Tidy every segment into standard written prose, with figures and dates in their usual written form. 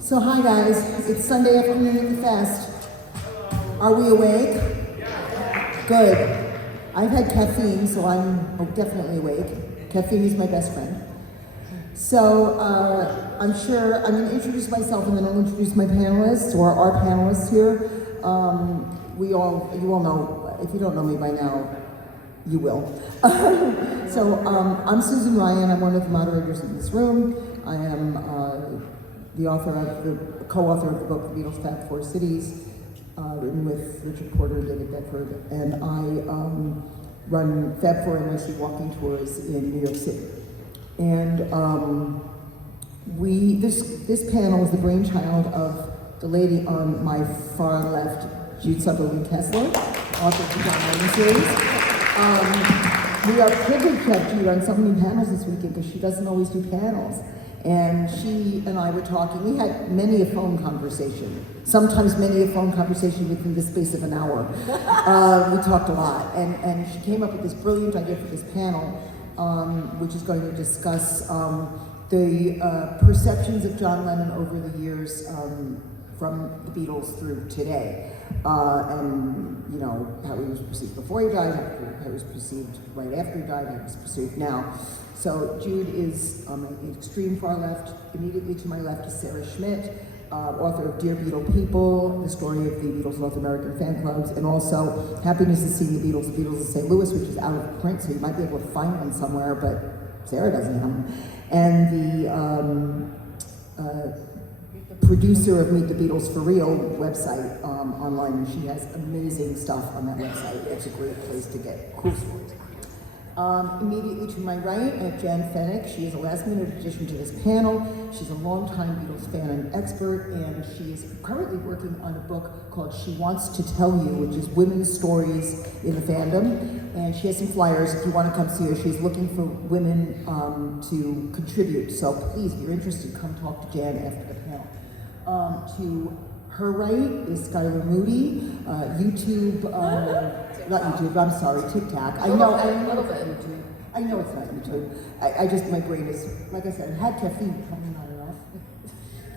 So hi guys, it's Sunday afternoon at the fest. Are we awake? Good. I've had caffeine, so I'm definitely awake. Caffeine is my best friend. So I'm sure I'm going to introduce myself and then I'll introduce my panelists, or our panelists here. You all know, if you don't know me by now, you will. So I'm Susan Ryan. I'm one of the moderators in this room. I am the co-author of the book, The Beatles Fans, Four Cities, written with Richard Porter and David Bedford, and I run Fab 4 NYC walking tours in New York City. And this panel is the brainchild of the lady on my far left, Jude Southerland Kessler, author of the John Lennon series. We are privileged to have Jude on so many panels this weekend because she doesn't always do panels. And she and I were talking. We had many a phone conversation, sometimes many a phone conversation within the space of an hour. We talked a lot, and she came up with this brilliant idea for this panel, which is going to discuss the perceptions of John Lennon over the years from the Beatles through today, and you know how he was perceived before he died, how he was perceived right after he died, how he was perceived now. So Jude is on the extreme far left. Immediately to my left is Sara Schmidt, author of Dear Beatle People, the story of the Beatles North American fan clubs, and also Happiness is Seeing the Beatles in St. Louis, which is out of print, so you might be able to find one somewhere, but Sara doesn't have them. And the producer of Meet the Beatles for Real website online, and she has amazing stuff on that website. It's a great place to get cool stories. Immediately to my right, I have Jan Fennick. She is a last-minute addition to this panel. She's a longtime Beatles fan and expert, and she is currently working on a book called She Wants to Tell You, which is women's stories in the fandom. And she has some flyers if you want to come see her. She's looking for women to contribute. So please, if you're interested, come talk to Jan after the panel. To her right is Skylar Moody, YouTube, not YouTube, I'm sorry, TikTok. I know it's not YouTube. I know it's not YouTube. I just, my brain is, like I said, I had caffeine, probably not enough.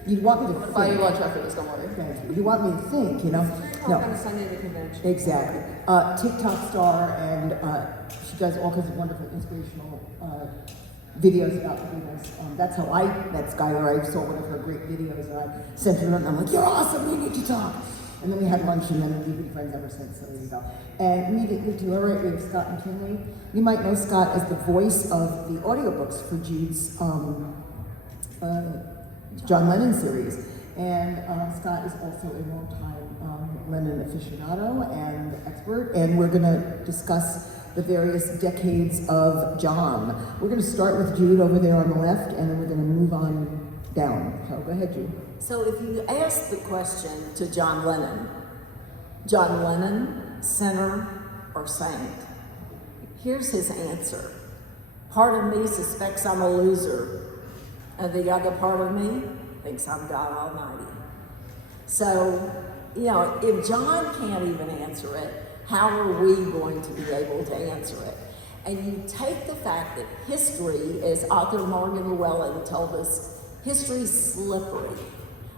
You want me to think. Buy you lunch after this, don't worry. Okay. You want me to think, you know? No. Kind of Sunday at the convention. Exactly. TikTok star, and she does all kinds of wonderful inspirational videos about the Beatles. That's how I met Skylar. I saw one of her great videos, and I sent her and I'm like, "You're awesome, we need to talk." And then we had lunch, and then we've been friends ever since, so there you go. And immediately to her right, we have Scott McKinley. You might know Scott as the voice of the audiobooks for Jude's John Lennon series. And Scott is also a longtime Lennon aficionado and expert, and we're gonna discuss the various decades of John. We're gonna start with Jude over there on the left, and then we're gonna move on down. So go ahead, Jude. So if you ask the question to John Lennon, sinner or saint? Here's his answer. Part of me suspects I'm a loser, and the other part of me thinks I'm God Almighty. So, you know, if John can't even answer it, how are we going to be able to answer it? And you take the fact that history, as author Morgan Llewellyn told us, history's slippery.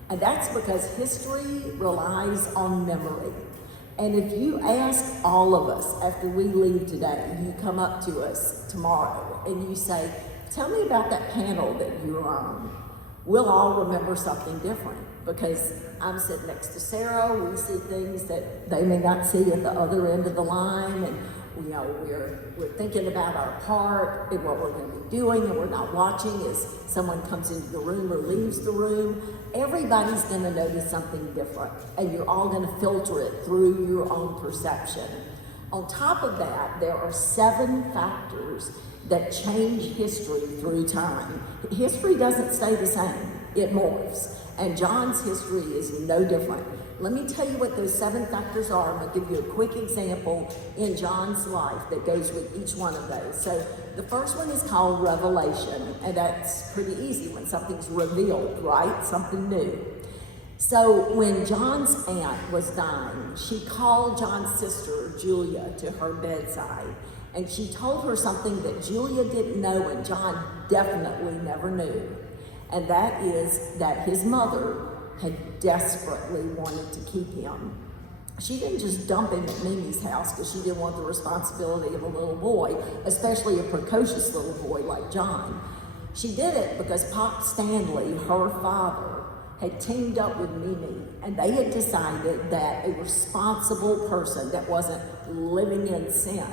And that's because history relies on memory. And if you ask all of us after we leave today, you come up to us tomorrow and you say, "Tell me about that panel that you were on," we'll all remember something different, because I'm sitting next to Sara. We see things that they may not see at the other end of the line, and you know, we're thinking about our part and what we're going to be doing, and we're not watching as someone comes into the room or leaves the room. Everybody's going to notice something different, and you're all going to filter it through your own perception. On top of that, there are 7 factors that change history through time. History doesn't stay the same, it morphs, and John's history is no different. Let me tell you what those 7 factors are. I'm going to give you a quick example in John's life that goes with each one of those. So the first one is called revelation, and that's pretty easy when something's revealed, right? Something new. So when John's aunt was dying, she called John's sister, Julia, to her bedside, and she told her something that Julia didn't know and John definitely never knew. And that is that his mother had desperately wanted to keep him. She didn't just dump him at Mimi's house because she didn't want the responsibility of a little boy, especially a precocious little boy like John. She did it because Pop Stanley, her father, had teamed up with Mimi, and they had decided that a responsible person that wasn't living in sin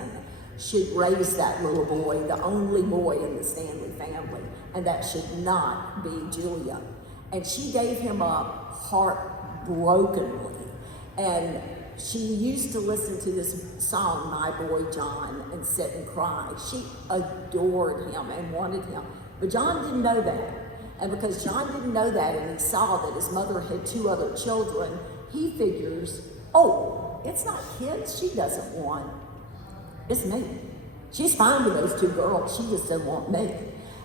should raise that little boy, the only boy in the Stanley family, and that should not be Julia. And she gave him up heartbrokenly. And she used to listen to this song, My Boy John, and sit and cry. She adored him and wanted him. But John didn't know that. And because John didn't know that and he saw that his mother had 2 other children, he figures, oh, it's not kids she doesn't want. It's me. She's fine with those 2 girls. She just doesn't want me.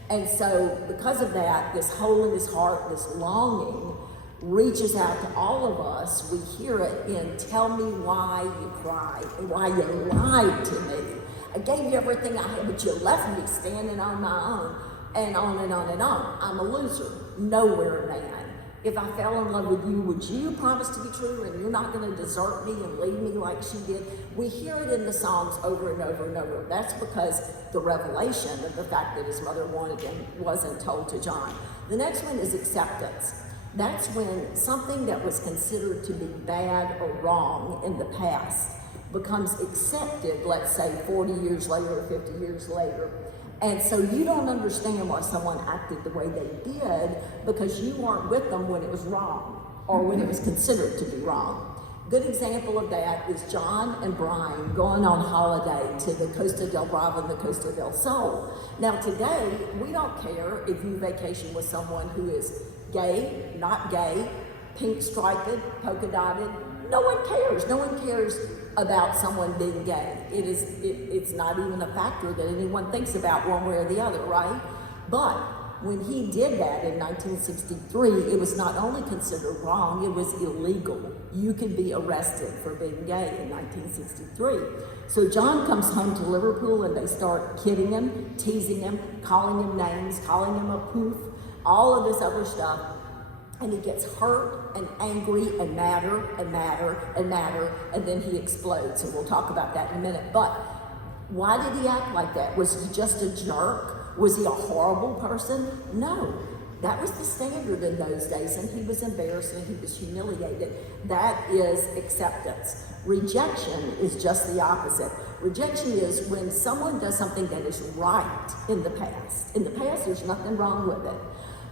And so because of that, this hole in his heart, this longing, reaches out to all of us. We hear it in Tell Me Why You Cried and Why You Lied to Me. I gave you everything I had, but you left me standing on my own, and on and on and on. I'm a loser, nowhere man. If I fell in love with you, would you promise to be true and you're not going to desert me and leave me like she did? We hear it in the songs over and over and over. That's because the revelation of the fact that his mother wanted him wasn't told to John. The next one is acceptance. That's when something that was considered to be bad or wrong in the past becomes accepted, let's say 40 years later or 50 years later. And so you don't understand why someone acted the way they did because you weren't with them when it was wrong or when it was considered to be wrong. Good example of that is John and Brian going on holiday to the Costa del Bravo and the Costa del Sol. Now today, we don't care if you vacation with someone who is gay, not gay, pink striped, polka dotted. No one cares. No one cares about someone being gay. It's not even a factor that anyone thinks about one way or the other, right? But when he did that in 1963, it was not only considered wrong, it was illegal. You could be arrested for being gay in 1963. So John comes home to Liverpool and they start kidding him, teasing him, calling him names, calling him a poof, all of this other stuff. And he gets hurt and angry and madder and madder and madder, and then he explodes. And we'll talk about that in a minute. But why did he act like that? Was he just a jerk? Was he a horrible person? No. That was the standard in those days, and he was embarrassed and he was humiliated. That is acceptance. Rejection is just the opposite. Rejection is when someone does something that is right in the past. In the past, there's nothing wrong with it.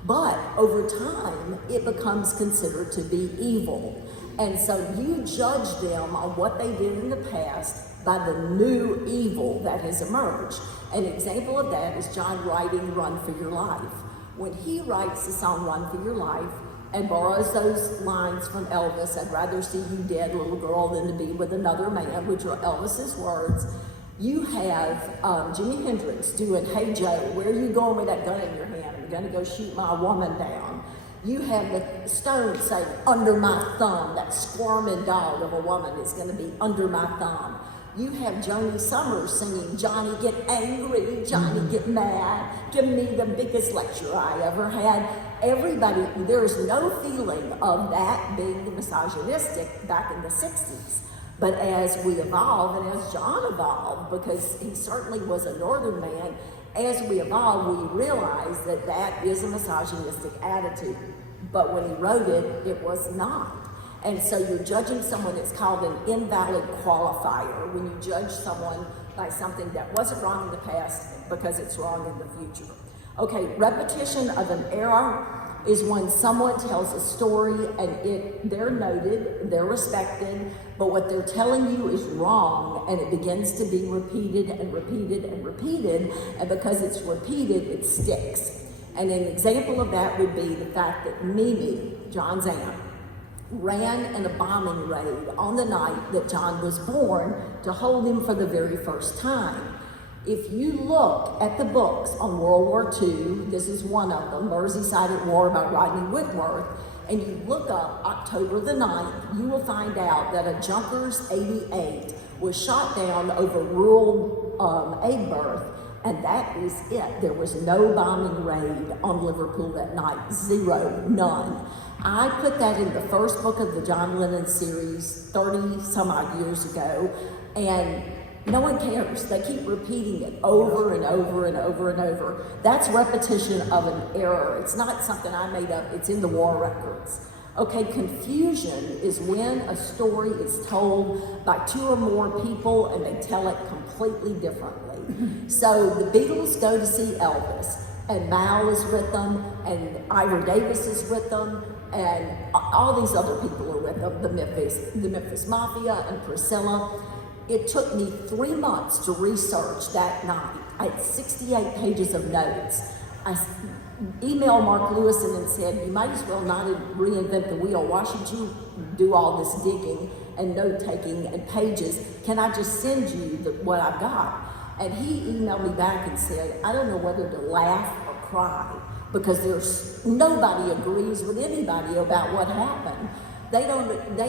But over time, it becomes considered to be evil. And so you judge them on what they did in the past by the new evil that has emerged. An example of that is John writing Run for Your Life. When he writes the song Run for Your Life and borrows those lines from Elvis, I'd rather see you dead, little girl, than to be with another man, which are Elvis's words, you have Jimi Hendrix doing Hey Joe, where are you going with that gun in your hand? I'm gonna go shoot my woman down. You have the Stones saying, under my thumb, that squirming dog of a woman is gonna be under my thumb. You have Joni Summers singing, Johnny get angry, Johnny get mad, give me the biggest lecture I ever had. Everybody, there is no feeling of that being misogynistic back in the 60s. But as we evolve, and as John evolved, because he certainly was a northern man, as we evolve, we realize that that is a misogynistic attitude. But when he wrote it, it was not. And so you're judging someone that's called an invalid qualifier when you judge someone by something that wasn't wrong in the past because it's wrong in the future. Okay, repetition of an error is when someone tells a story and they're noted, they're respected, but what they're telling you is wrong, and it begins to be repeated and repeated and repeated, and because it's repeated, it sticks. And an example of that would be the fact that Mimi, John's aunt, ran in a bombing raid on the night that John was born to hold him for the very first time. If you look at the books on World War II, this is one of them, Merseyside at War by Rodney Whitworth, and you look up October the 9th, you will find out that a Junkers 88 was shot down over rural Aigburth, and that is it. There was no bombing raid on Liverpool that night, zero, none. I put that in the first book of the John Lennon series 30 some odd years ago, and no one cares. They keep repeating it over and over and over and over. That's repetition of an error. It's not something I made up, it's in the war records. Okay, confusion is when a story is told by two or more people and they tell it completely differently. So the Beatles go to see Elvis, and Mal is with them, and Ivor Davis is with them, and all these other people are with them, the Memphis Mafia and Priscilla. It took me 3 months to research that night. I had 68 pages of notes. I emailed Mark Lewison and said, you might as well not reinvent the wheel. Why should you do all this digging and note-taking and pages? Can I just send you what I've got? And he emailed me back and said, I don't know whether to laugh or cry, because nobody agrees with anybody about what happened. They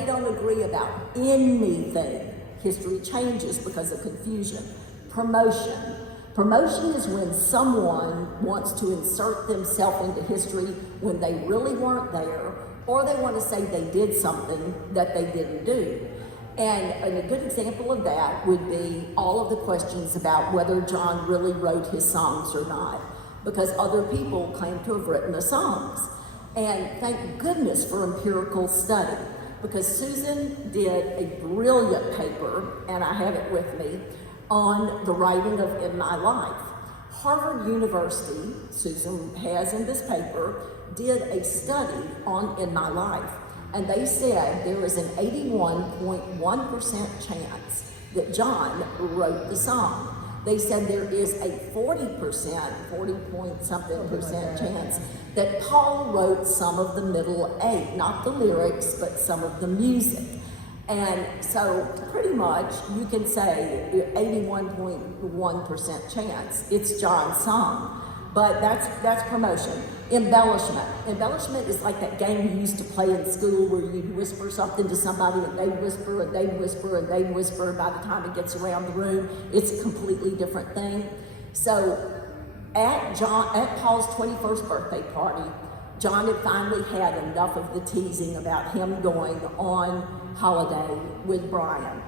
don't agree about anything. History changes because of confusion. Promotion. Promotion is when someone wants to insert themselves into history when they really weren't there, or they want to say they did something that they didn't do. And a good example of that would be all of the questions about whether John really wrote his songs or not, because other people claim to have written the songs. And thank goodness for empirical study, because Susan did a brilliant paper, and I have it with me, on the writing of In My Life. Harvard University, Susan has in this paper, did a study on In My Life, and they said there is an 81.1% chance that John wrote the song. They said there is a 40-point-something% chance that Paul wrote some of the middle eight, not the lyrics, but some of the music. And so pretty much you can say 81.1% chance it's John's song. But that's promotion. Embellishment. Embellishment is like that game you used to play in school where you'd whisper something to somebody and they'd whisper and they'd whisper and they'd whisper. By the time it gets around the room, it's a completely different thing. So at Paul's 21st birthday party, John had finally had enough of the teasing about him going on holiday with Brian.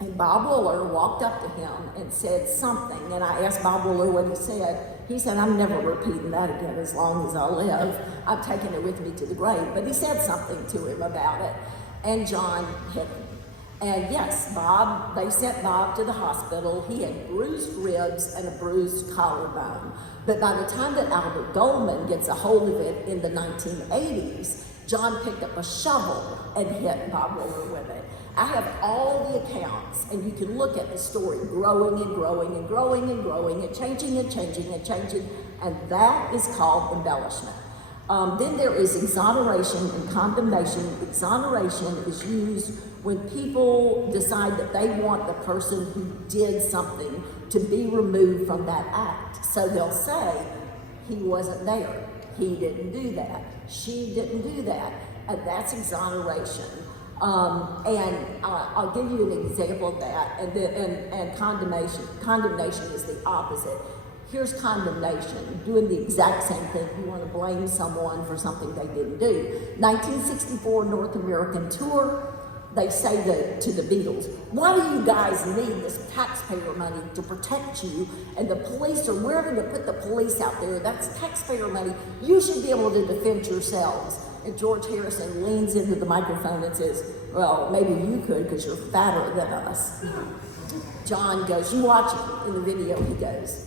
And Bob Wooler walked up to him and said something, and I asked Bob Wooler what he said. He said, I'm never repeating that again as long as I live. I'm taking it with me to the grave. But he said something to him about it, and John hit him. And yes, they sent Bob to the hospital. He had bruised ribs and a bruised collarbone. But by the time that Albert Goldman gets a hold of it in the 1980s, John picked up a shovel and hit Bob Wooler with it. I have all the accounts, and you can look at the story growing and growing and growing and growing and changing and changing and changing, and that is called embellishment. Then there is exoneration and condemnation. Exoneration is used when people decide that they want the person who did something to be removed from that act. So they'll say, he wasn't there, he didn't do that, she didn't do that, and that's exoneration. I'll give you an example of that, and condemnation. Condemnation is the opposite. Here's condemnation, doing the exact same thing. You want to blame someone for something they didn't do. 1964 North American tour, they say to the Beatles, why do you guys need this taxpayer money to protect you? And the police we're going to put the police out there. That's taxpayer money. You should be able to defend yourselves. And George Harrison leans into the microphone and says, well, maybe you could because you're fatter than us. John goes, you watch it in the video, he goes.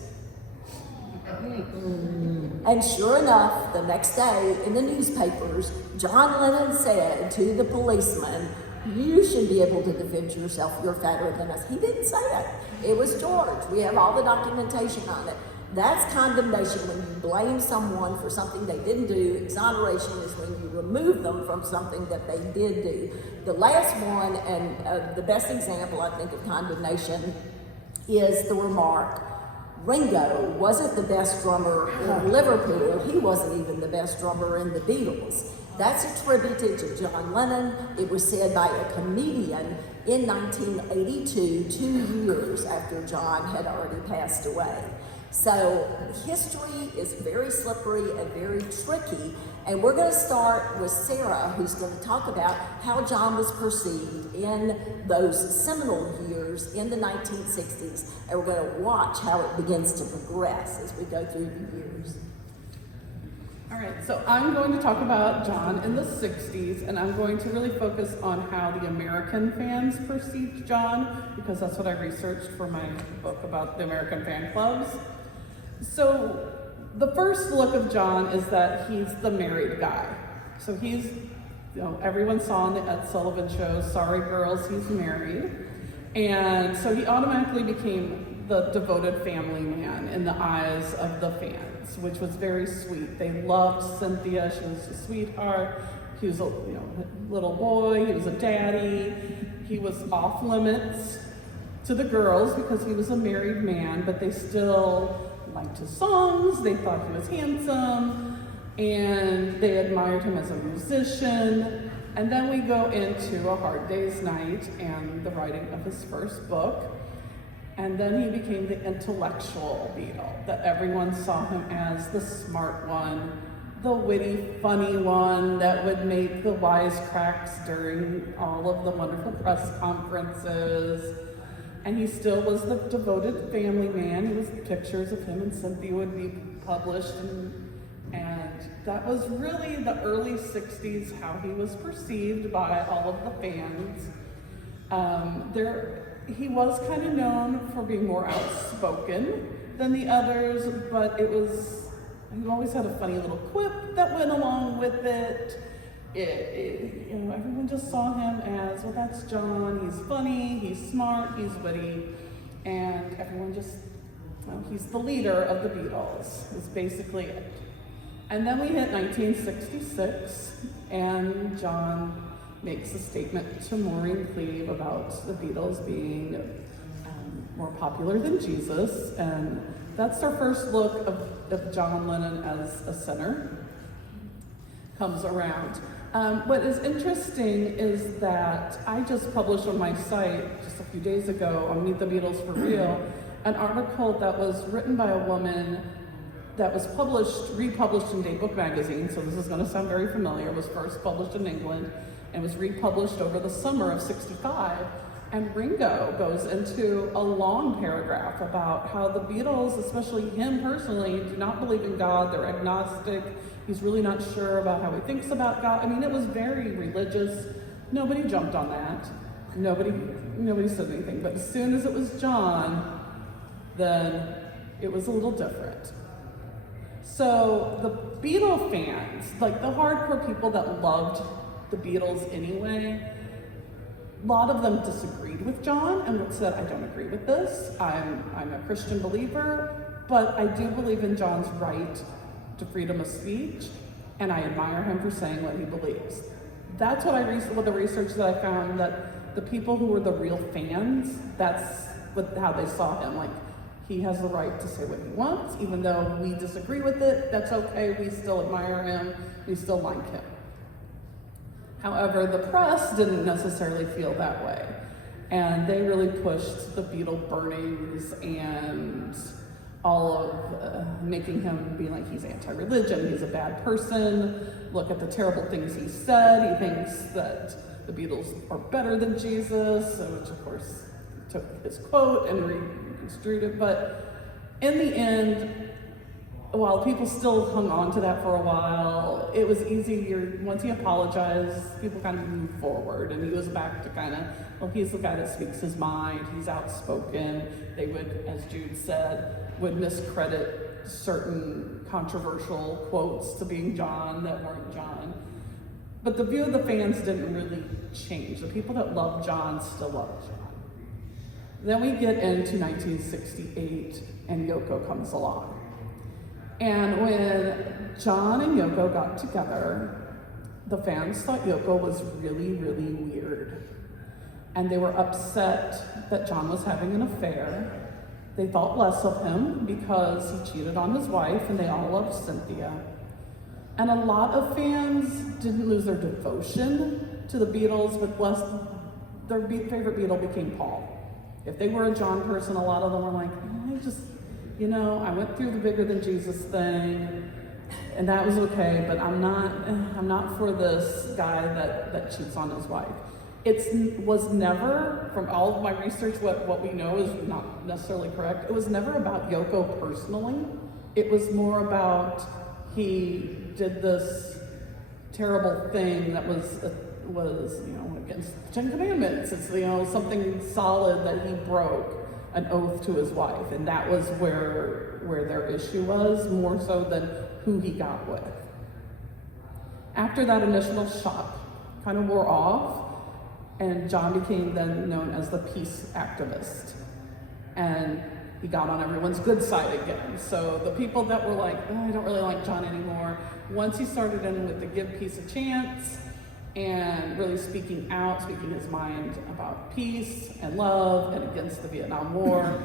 And sure enough, the next day in the newspapers, John Lennon said to the policeman, you should be able to defend yourself, you're fatter than us. He didn't say that. It was George. We have all the documentation on it. That's condemnation, when you blame someone for something they didn't do. Exoneration is when you remove them from something that they did do. The last one, and the best example, I think, of condemnation is the remark, Ringo wasn't the best drummer in Liverpool. He wasn't even the best drummer in the Beatles. That's attributed to John Lennon. It was said by a comedian in 1982, 2 years after John had already passed away. So history is very slippery and very tricky, and we're going to start with Sara, who's going to talk about how John was perceived in those seminal years in the 1960s, and we're going to watch how it begins to progress as we go through the years. All right, so I'm going to talk about John in the 60s, and I'm going to really focus on how the American fans perceived John, because that's what I researched for my book about the American fan clubs. So the first look of John is that he's the married guy. So he's, everyone saw on the Ed Sullivan show, sorry girls, he's married. And so he automatically became the devoted family man in the eyes of the fans, which was very sweet. They loved Cynthia, she was a sweetheart. He was a little boy, he was a daddy. He was off limits to the girls because he was a married man, but they still liked his songs, they thought he was handsome, and they admired him as a musician. And then we go into A Hard Day's Night and the writing of his first book. And then he became the intellectual Beatle, that everyone saw him as the smart one, the witty, funny one that would make the wisecracks during all of the wonderful press conferences. And he still was the devoted family man. He was pictures of him and Cynthia would be published, and that was really the early 60s, how he was perceived by all of the fans. He was kind of known for being more outspoken than the others, but he always had a funny little quip that went along with it. Everyone just saw him as, well, that's John, he's funny, he's smart, he's witty, and everyone just, he's the leader of the Beatles, is basically it. And then we hit 1966, and John makes a statement to Maureen Cleave about the Beatles being more popular than Jesus, and that's our first look of John Lennon as a sinner comes around. What is interesting is that I just published on my site just a few days ago on Meet the Beatles for Real, an article that was written by a woman that was republished in Daybook magazine, so this is going to sound very familiar. It was first published in England and was republished over the summer of '65. And Ringo goes into a long paragraph about how the Beatles, especially him personally, do not believe in God, they're agnostic. He's really not sure about how he thinks about God. I mean, it was very religious. Nobody jumped on that. Nobody said anything. But as soon as it was John, then it was a little different. So the Beatle fans, like the hardcore people that loved the Beatles anyway, a lot of them disagreed with John and said, I don't agree with this. I'm a Christian believer, but I do believe in John's right to freedom of speech, and I admire him for saying what he believes. That's what the research that I found, that the people who were the real fans, that's how they saw him. Like, he has the right to say what he wants, even though we disagree with it, that's okay, we still admire him, we still like him. However, the press didn't necessarily feel that way, and they really pushed the Beatle burnings and all of making him be like he's anti-religion, he's a bad person, look at the terrible things he said, he thinks that the Beatles are better than Jesus, which of course took his quote and reconstrued it, but in the end, while people still hung on to that for a while, it was easier, once he apologized, people kind of moved forward, and he was back to kind of, well, he's the guy that speaks his mind, he's outspoken, they would, as Jude said, would miscredit certain controversial quotes to being John that weren't John. But the view of the fans didn't really change. The people that loved John still loved John. Then we get into 1968 and Yoko comes along. And when John and Yoko got together, the fans thought Yoko was really, really weird. And they were upset that John was having an affair. They thought less of him because he cheated on his wife, and they all loved Cynthia. And a lot of fans didn't lose their devotion to the Beatles, but their favorite Beatle became Paul. If they were a John person, a lot of them were like, you know, I went through the bigger than Jesus thing, and that was okay, but I'm not for this guy that cheats on his wife. Was never, from all of my research, what we know is not necessarily correct. It was never about Yoko personally. It was more about he did this terrible thing that was against the Ten Commandments. It's something solid that he broke, an oath to his wife, and that was where their issue was, more so than who he got with. After that initial shock kind of wore off, and John became then known as the peace activist, and he got on everyone's good side again. So the people that were like, oh, I don't really like John anymore, once he started in with the give peace a chance and really speaking his mind about peace and love and against the Vietnam War,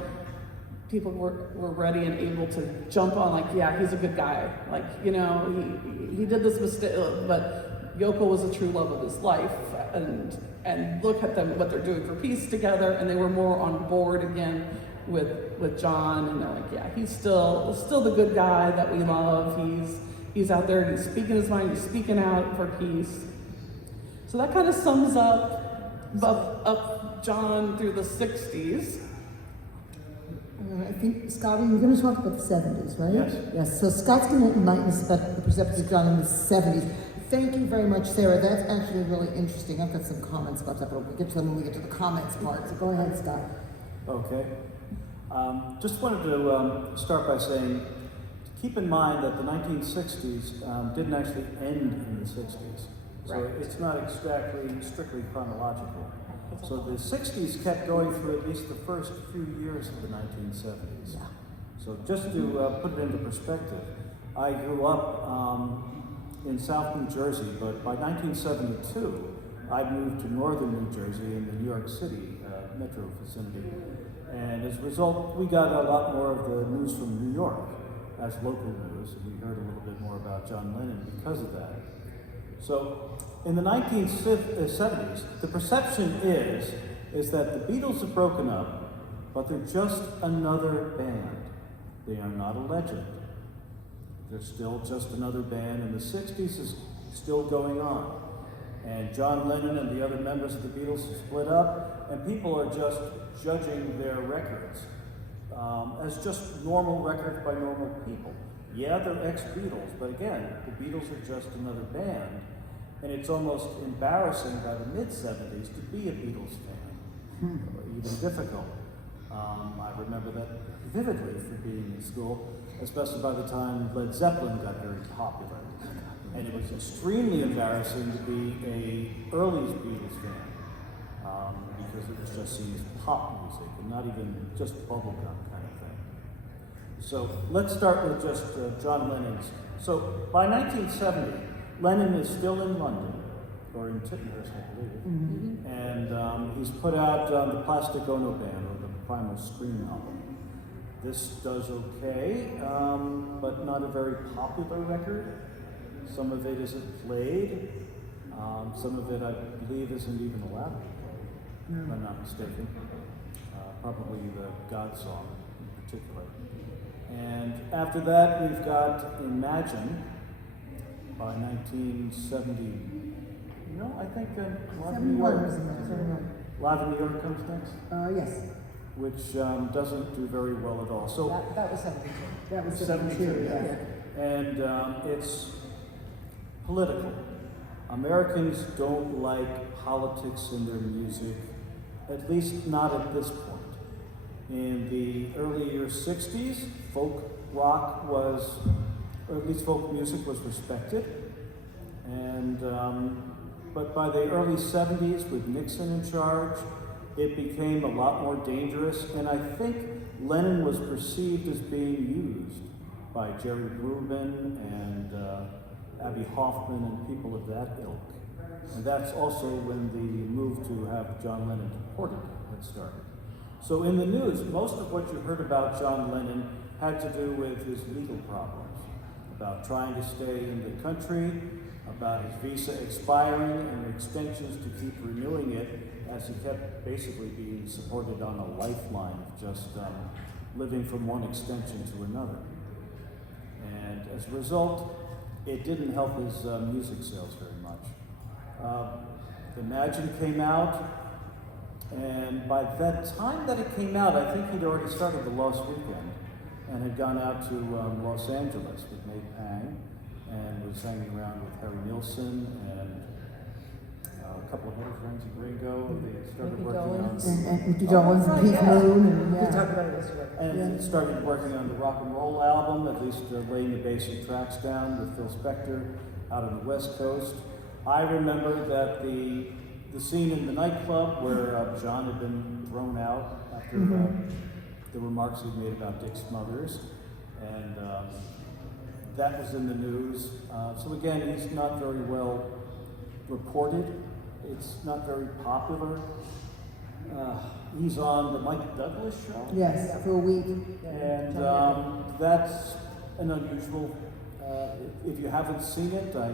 people were ready and able to jump on like, yeah, he's a good guy. Like, he did this mistake, but Yoko was the true love of his life, and look at them, what they're doing for peace together, and they were more on board again with John, and they're like, yeah, he's still the good guy that we love. He's out there, and he's speaking his mind, he's speaking out for peace. So that kind of sums up John through the 60s. I think, Scott, you're going to talk about the 70s, right? Yes. Yes, so Scott's going to enlighten us about the perception of John in the 70s. Thank you very much, Sarah. That's actually really interesting. I've got some comments about that, but we'll get to them when we get to the comments part. So go ahead, Scott. Okay. Just wanted to start by saying, keep in mind that the 1960s didn't actually end in the 60s. So Right. it's not exactly strictly chronological. So the 60s kept going through at least the first few years of the 1970s. Yeah. So just to put it into perspective, I grew up in South New Jersey, but by 1972, I moved to northern New Jersey in the New York City metro vicinity. And as a result, we got a lot more of the news from New York as local news, and we heard a little bit more about John Lennon because of that. So in the 1970s, the perception is that the Beatles have broken up, but they're just another band. They are not a legend. They're still just another band, and the 60s is still going on. And John Lennon and the other members of the Beatles have split up, and people are just judging their records as just normal records by normal people. Yeah, they're ex-Beatles, but again, the Beatles are just another band, and it's almost embarrassing by the mid-70s to be a Beatles fan, or even difficult. I remember that vividly for being in school, especially by the time Led Zeppelin got very popular. And it was extremely embarrassing to be an early Beatles fan, because it was just seen as pop music and not even just bubblegum kind of thing. So let's start with just John Lennon's. So by 1970, Lennon is still in London, or in Tittenhurst, I believe, and he's put out the Plastic Ono Band, or the Primal Scream album. This does okay, but not a very popular record. Some of it isn't played. Some of it, I believe, isn't even allowed to be played, if I'm not mistaken. Probably the God song in particular. And after that, we've got Imagine by 1970. I think Live in New York. Live in New York comes next? Yes. Which doesn't do very well at all. So That was 72. That was 72, yeah. And it's political. Americans don't like politics in their music, at least not at this point. In the earlier 60s, folk rock was, or at least folk music was respected. And, but by the early 70s, with Nixon in charge, it became a lot more dangerous. And I think Lennon was perceived as being used by Jerry Rubin and Abbie Hoffman and people of that ilk. And that's also when the move to have John Lennon deported had started. So in the news, most of what you heard about John Lennon had to do with his legal problems, about trying to stay in the country, about his visa expiring and extensions to keep renewing it, as he kept basically being supported on a lifeline of just living from one extension to another. And as a result, it didn't help his music sales very much. Imagine came out, and by that time that it came out, I think he'd already started the Lost Weekend and had gone out to Los Angeles with May Pang and was hanging around with Harry Nilsson and a couple of other friends of Ringo. They started working on And Mickey Dolenz and Pete Moon, and We yeah. talked about it yesterday. and started working on the rock and roll album, at least laying the basic tracks down with Phil Spector out on the West Coast. I remember that the scene in the nightclub where John had been thrown out after the remarks he'd made about Dick Smothers, and that was in the news. So again, he's not very well reported. It's not very popular. He's on the Mike Douglas show. Yes, for a week. And that's an unusual, if you haven't seen it, I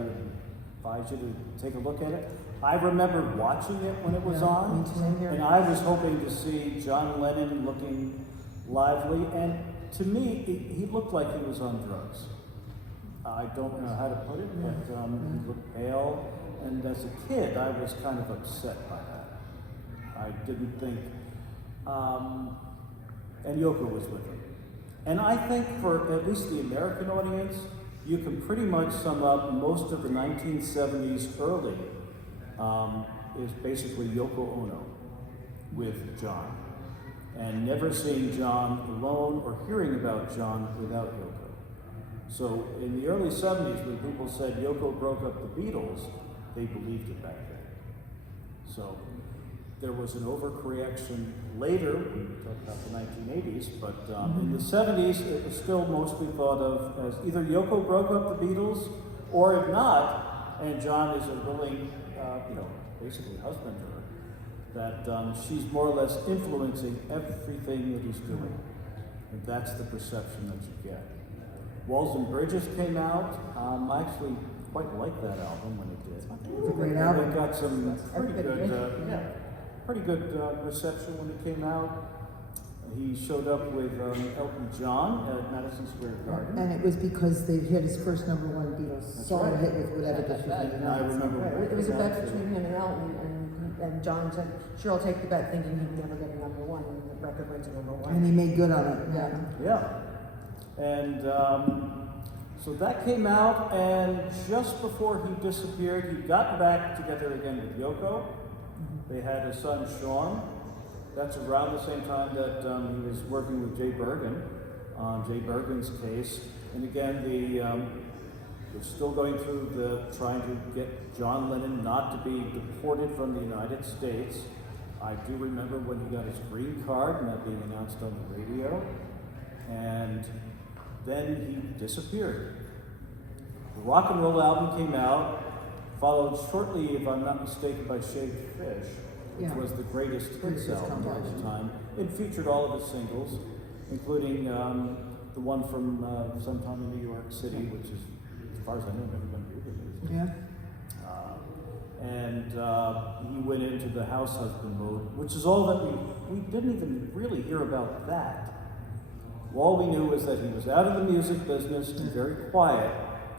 advise you to take a look at it. I remember watching it when it was on, me too. and I was hoping to see John Lennon looking lively, and to me, he looked like he was on drugs. I don't know how to put it, but he looked pale, and as a kid, I was kind of upset by that. I didn't think, and Yoko was with him. And I think for at least the American audience, you can pretty much sum up most of the 1970s early is basically Yoko Ono with John. And never seeing John alone or hearing about John without Yoko. So in the early 70s, when people said Yoko broke up the Beatles, they believed it back then. So there was an overcorrection later, when we talk about the 1980s, but in the 70s, it was still mostly thought of as either Yoko broke up the Beatles, or if not, and John is a willing, basically husband to her, that she's more or less influencing everything that he's doing. And that's the perception that you get. Walls and Bridges came out. I actually quite liked that album when it did. It's a great album. It got some pretty Everybody good, pretty good reception when it came out. He showed up with Elton John at Madison Square Garden. And it was because they hit his first #1 Beatles That's solo right. hit with Whatever Gets You Through the And I Night. remember It was a that bet between him and Elton, and John said, sure, I'll take the bet, thinking he'd never get a #1, and the record went to #1. And he made good on it. Yeah. Yeah. And so that came out, and just before he disappeared, he got back together again with Yoko. They had a son, Sean. That's around the same time that he was working with Jay Bergen on Jay Bergen's case. And again, they're still going through trying to get John Lennon not to be deported from the United States. I do remember when he got his green card and that being announced on the radio. And then he disappeared. The rock and roll album came out, followed shortly, if I'm not mistaken, by Shaved Fish, which was the greatest hits album at the time. It featured all of his singles, including the one from Sometime in New York City, which is, as far as I know, never been re-released. Yeah. And he went into the house husband mode, which is all that we didn't even really hear about that. All we knew was that he was out of the music business and very quiet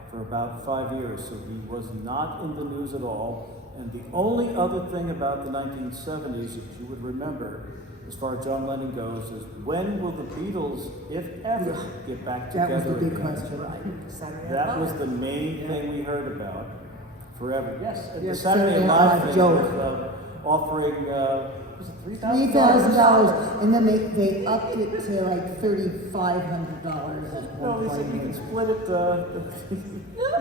for about 5 years, so he was not in the news at all. And the only other thing about the 1970s that you would remember, as far as John Lennon goes, is when will the Beatles, if ever, get back That together was the big again? question. Saturday Night That Live. was the main thing we heard about forever. Yes, and the Yes, Saturday Night Live Live joke. was offering, was it $3,000? $3,000, and then they upped it to like $3,500 at No, one they said you can point. split it,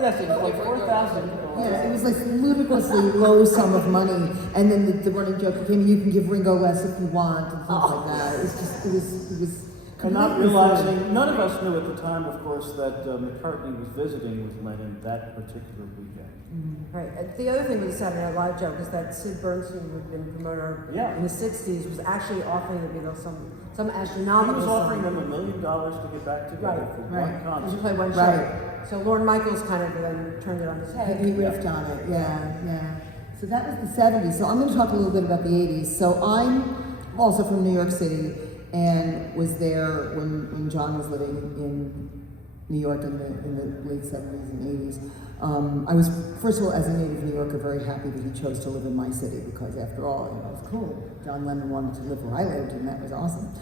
yes, it was like $4,000. Yeah, it was like ludicrously low sum of money, and then the running joke became, you can give Ringo less if you want, and things like that. It was just, it was And not completely realizing, none of us knew at the time, of course, that McCartney was visiting with Lennon that particular weekend. Right. The other thing with the Saturday Night Live joke is that Sid Bernstein, who had been promoter in the 60s, was actually offering the Beatles some He astronomical was offering sum. them $1 million to get back together for Right. one To concert. play one show. Right. So Lorne Michaels kind of then turned it on his head. He riffed on it, yeah. So that was the 70s. So I'm going to talk a little bit about the 80s. So I'm also from New York City, and was there when John was living in New York in the late 70s and 80s. I was, first of all, as a native New Yorker, very happy that he chose to live in my city, because after all, it was cool. John Lennon wanted to live where I lived, and that was awesome.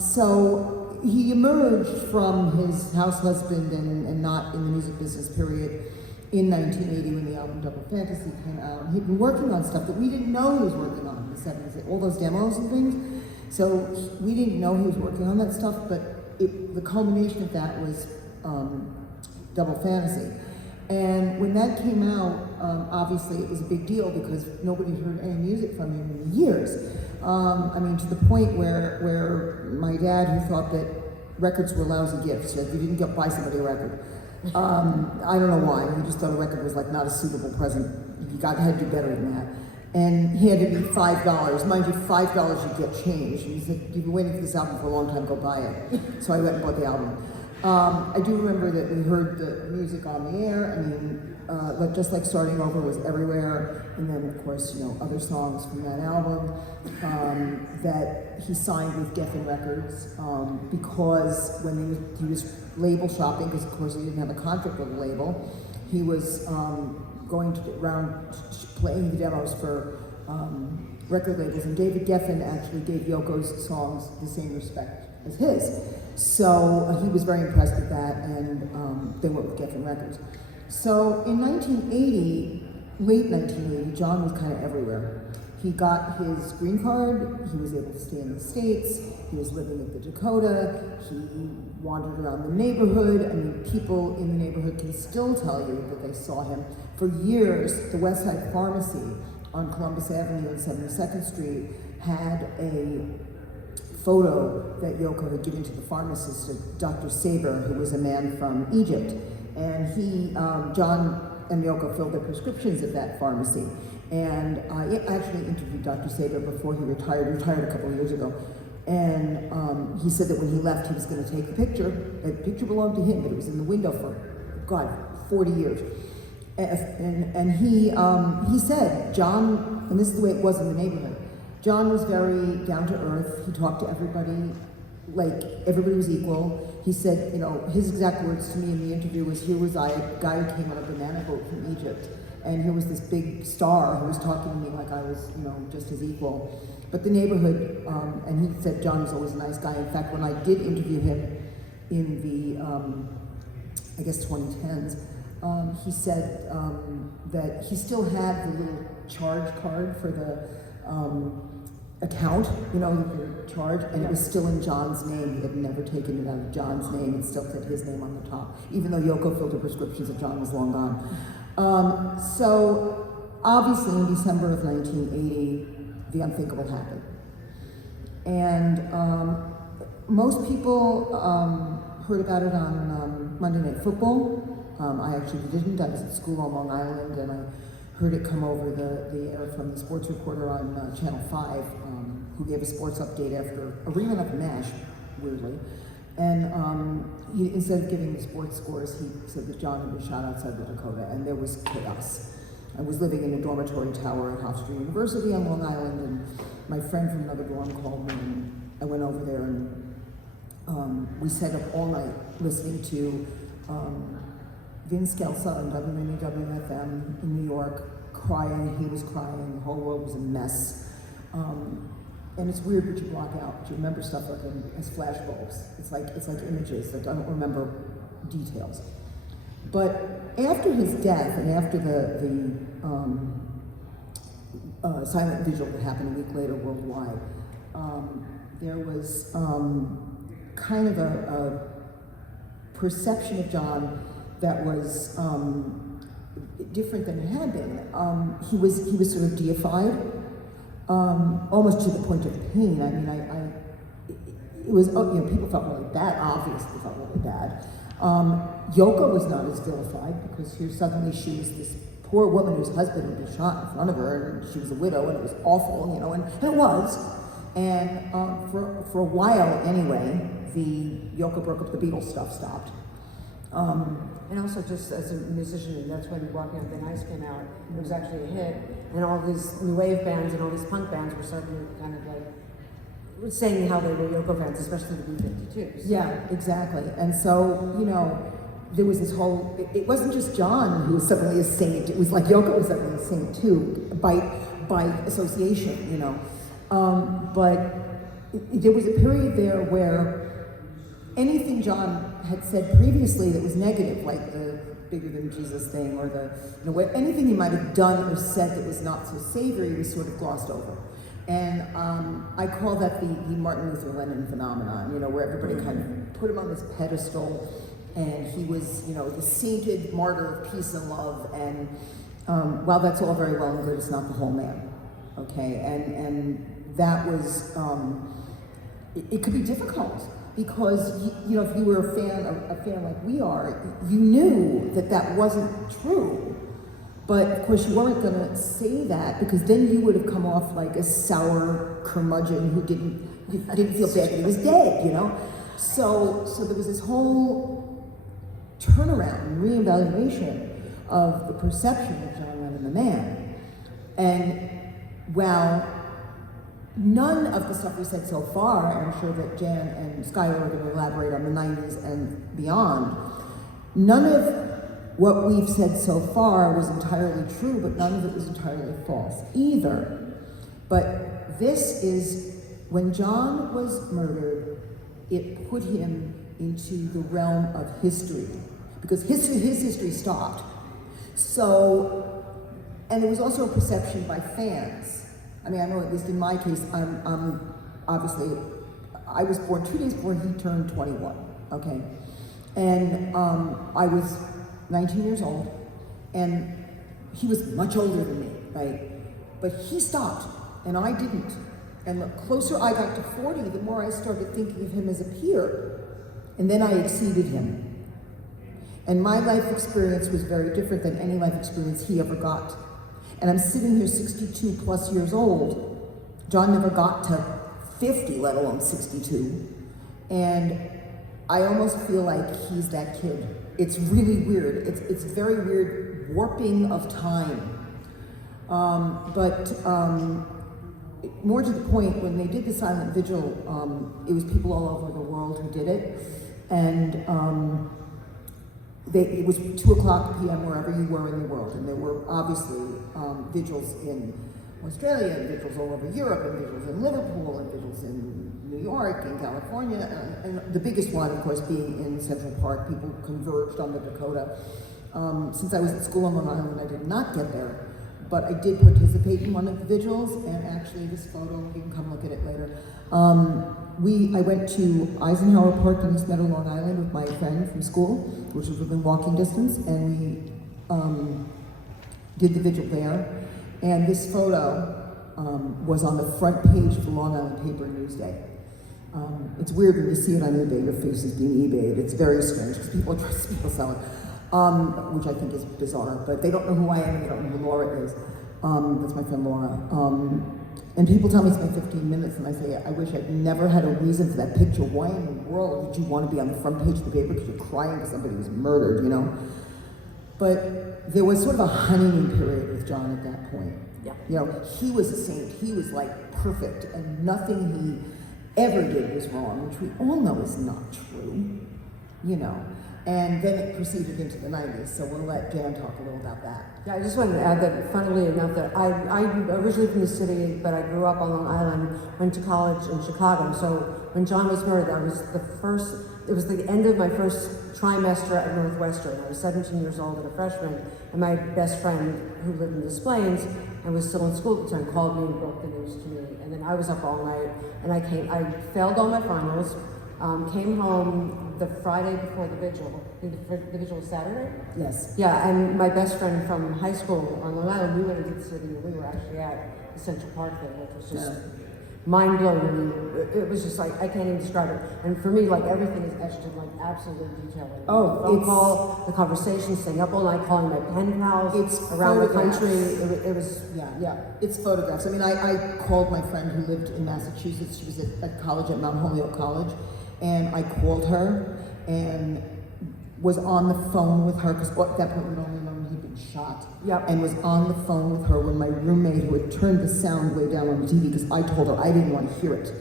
So he emerged from his house husband and not in the music business period in 1980 when the album Double Fantasy came out. He'd been working on stuff that we didn't know he was working on in the 70s, all those demos and things. So we didn't know he was working on that stuff, but the culmination of that was Double Fantasy. And when that came out, obviously it was a big deal because nobody had heard any music from him in years. I mean, to the point where my dad, who thought that records were lousy gifts, said you didn't buy somebody a record. I don't know why. He just thought a record was like not a suitable present. You had to do better than that. And he had to be $5. Mind you, $5 you get change. And he said, you've been waiting for this album for a long time, go buy it. So I went and bought the album. I do remember that we heard the music on the air. I mean, Just Like Starting Over was everywhere. And then, of course, other songs from that album that he signed with Geffen Records because when he was label shopping, because of course he didn't have a contract with a label, he was going to around playing the demos for record labels, and David Geffen actually gave Yoko's songs the same respect as his. So he was very impressed with that, and they went with Geffen Records. So in 1980, late 1980, John was kind of everywhere. He got his green card, he was able to stay in the States, he was living at the Dakota, he wandered around the neighborhood. I mean, people in the neighborhood can still tell you that they saw him. For years, the West Side Pharmacy on Columbus Avenue and 72nd Street had a photo that Yoko had given to the pharmacist, Dr. Saber, who was a man from Egypt. And John and Yoko filled their prescriptions at that pharmacy. And I actually interviewed Dr. Saber before he retired a couple of years ago. And he said that when he left, he was going to take the picture. The picture belonged to him, but it was in the window for, 40 years. And he said, John, and this is the way it was in the neighborhood, John was very down to earth. He talked to everybody like everybody was equal. He said, his exact words to me in the interview was, here was I, a guy who came on a banana boat from Egypt, and here was this big star who was talking to me like I was, just his equal. But the neighborhood, and he said John was always a nice guy. In fact, when I did interview him in the, 2010s, he said that he still had the little charge card for the account, you could charge, and it was still in John's name. He had never taken it out of John's name. It still said his name on the top, even though Yoko filled her prescriptions and John was long gone. So obviously in December of 1980, the unthinkable happened. And most people heard about it on Monday Night Football. I actually didn't. I was at school on Long Island, and I heard it come over the air from the sports reporter on Channel 5, who gave a sports update after a rerun of MASH, weirdly. And he, instead of giving the sports scores, he said that John had been shot outside the Dakota, and there was chaos. I was living in a dormitory tower at Hofstra University on Long Island, and my friend from another dorm called me, and I went over there, and we sat up all night listening to Vince Scelsa on WNEW-FM in New York, crying. He was crying. The whole world was a mess. And it's weird what you block out, but you remember stuff like as flashbulbs. It's like images that I don't remember details. But after his death, and after the silent vigil that happened a week later worldwide, there was kind of a perception of John that was different than it had been. He was sort of deified, almost to the point of pain. I mean, it was, people felt really bad, obviously felt really bad. Yoko was not as vilified, because here suddenly she was this poor woman whose husband had been shot in front of her, and she was a widow, and it was awful, and it was. And for a while anyway, the Yoko broke up the Beatles stuff stopped. And also just as a musician, that's when Walking on Thin Ice came out. It was actually a hit, and all these new wave bands and all these punk bands were suddenly kind of like saying how they were Yoko fans, especially the B-52s. Yeah, exactly. And so, you know, there was this whole, it wasn't just John who was suddenly a saint, it was like Yoko was suddenly a saint too, by association, you know. But there was a period there where anything John had said previously that was negative, like the bigger than Jesus thing, or the, you know, anything he might have done or said that was not so savory was sort of glossed over. And I call that the Martin Luther Lennon phenomenon, you know, where everybody kind of put him on this pedestal, and he was, you know, the sainted martyr of peace and love. And while that's all very well and good, it's not the whole man, okay? And that was, it could be difficult because, you know, if you were a fan like we are, you knew that that wasn't true. But of course you weren't gonna say that because then you would have come off like a sour curmudgeon who didn't feel bad that he was dead, you know? So there was this whole turnaround and reevaluation of the perception of John Lennon the man. And while none of the stuff we said so far, and I'm sure that Jan and Skylar are going to elaborate on the 90s and beyond, none of what we've said so far was entirely true, but none of it was entirely false either. But this is, when John was murdered, it put him into the realm of history, because his history stopped. So, and it was also a perception by fans. I mean, I know at least in my case, I'm obviously, I was born 2 days before he turned 21, okay? And I was 19 years old, and he was much older than me, right? But he stopped, and I didn't. And the closer I got to 40, the more I started thinking of him as a peer. And then I exceeded him. And my life experience was very different than any life experience he ever got. And I'm sitting here 62 plus years old. John never got to 50, let alone 62. And I almost feel like he's that kid. It's really weird. It's very weird warping of time. But more to the point, when they did the silent vigil, it was people all over the world who did it. And it was 2:00 p.m. wherever you were in the world. And there were obviously vigils in Australia, and vigils all over Europe, and vigils in Liverpool, and vigils in New York, and California, and the biggest one, of course, being in Central Park. People converged on the Dakota. Since I was at school on Long Island, I did not get there, but I did participate in one of the vigils, and actually this photo, you can come look at it later. I went to Eisenhower Park in East Meadow, Long Island with my friend from school, which was within walking distance, and we did the vigil there. And this photo was on the front page of the Long Island paper Newsday. It's weird when you see it on eBay, your face is being eBayed. It's very strange because people sell it, which I think is bizarre, but they don't know who I am and they don't know who Laura is. That's my friend Laura. And people tell me it's my 15 minutes, and I say, I wish I'd never had a reason for that picture. Why in the world would you want to be on the front page of the paper because you're crying because somebody was murdered, you know? But there was sort of a honeymoon period with John at that point. Yeah. You know, he was a saint. He was like perfect, and nothing he ever did was wrong, which we all know is not true, you know. And then it proceeded into the 90s, so we'll let Jan talk a little about that. Yeah, I just wanted to add that, funnily enough, that I'm originally from the city, but I grew up on Long Island, went to college in Chicago. So when John was murdered, it was the end of my first trimester at Northwestern. I was 17 years old and a freshman, and my best friend, who lived in Des Plaines and was still in school at the time, called me and broke the news to me. And then I was up all night, and I failed all my finals, came home the Friday before the vigil. The vigil was Saturday? Yes. Yeah, and my best friend from high school on Long Island, we went into the city, and we were actually at the Central Park thing, which was just mind-blowing. It was just like, I can't even describe it. And for me, like, everything is etched in, like, absolute detail. Like, Oh, the phone it's- call, the conversation, staying up all night, calling my pen pals It's around the photographs. country. It was, Yeah, it's photographs. I mean, I called my friend who lived in Massachusetts. She was at college at Mount Holyoke College, and I called her and was on the phone with her, because at that point we'd only known he'd been shot. Yep. And was on the phone with her when my roommate, who had turned the sound way down on the TV, because I told her I didn't want to hear it.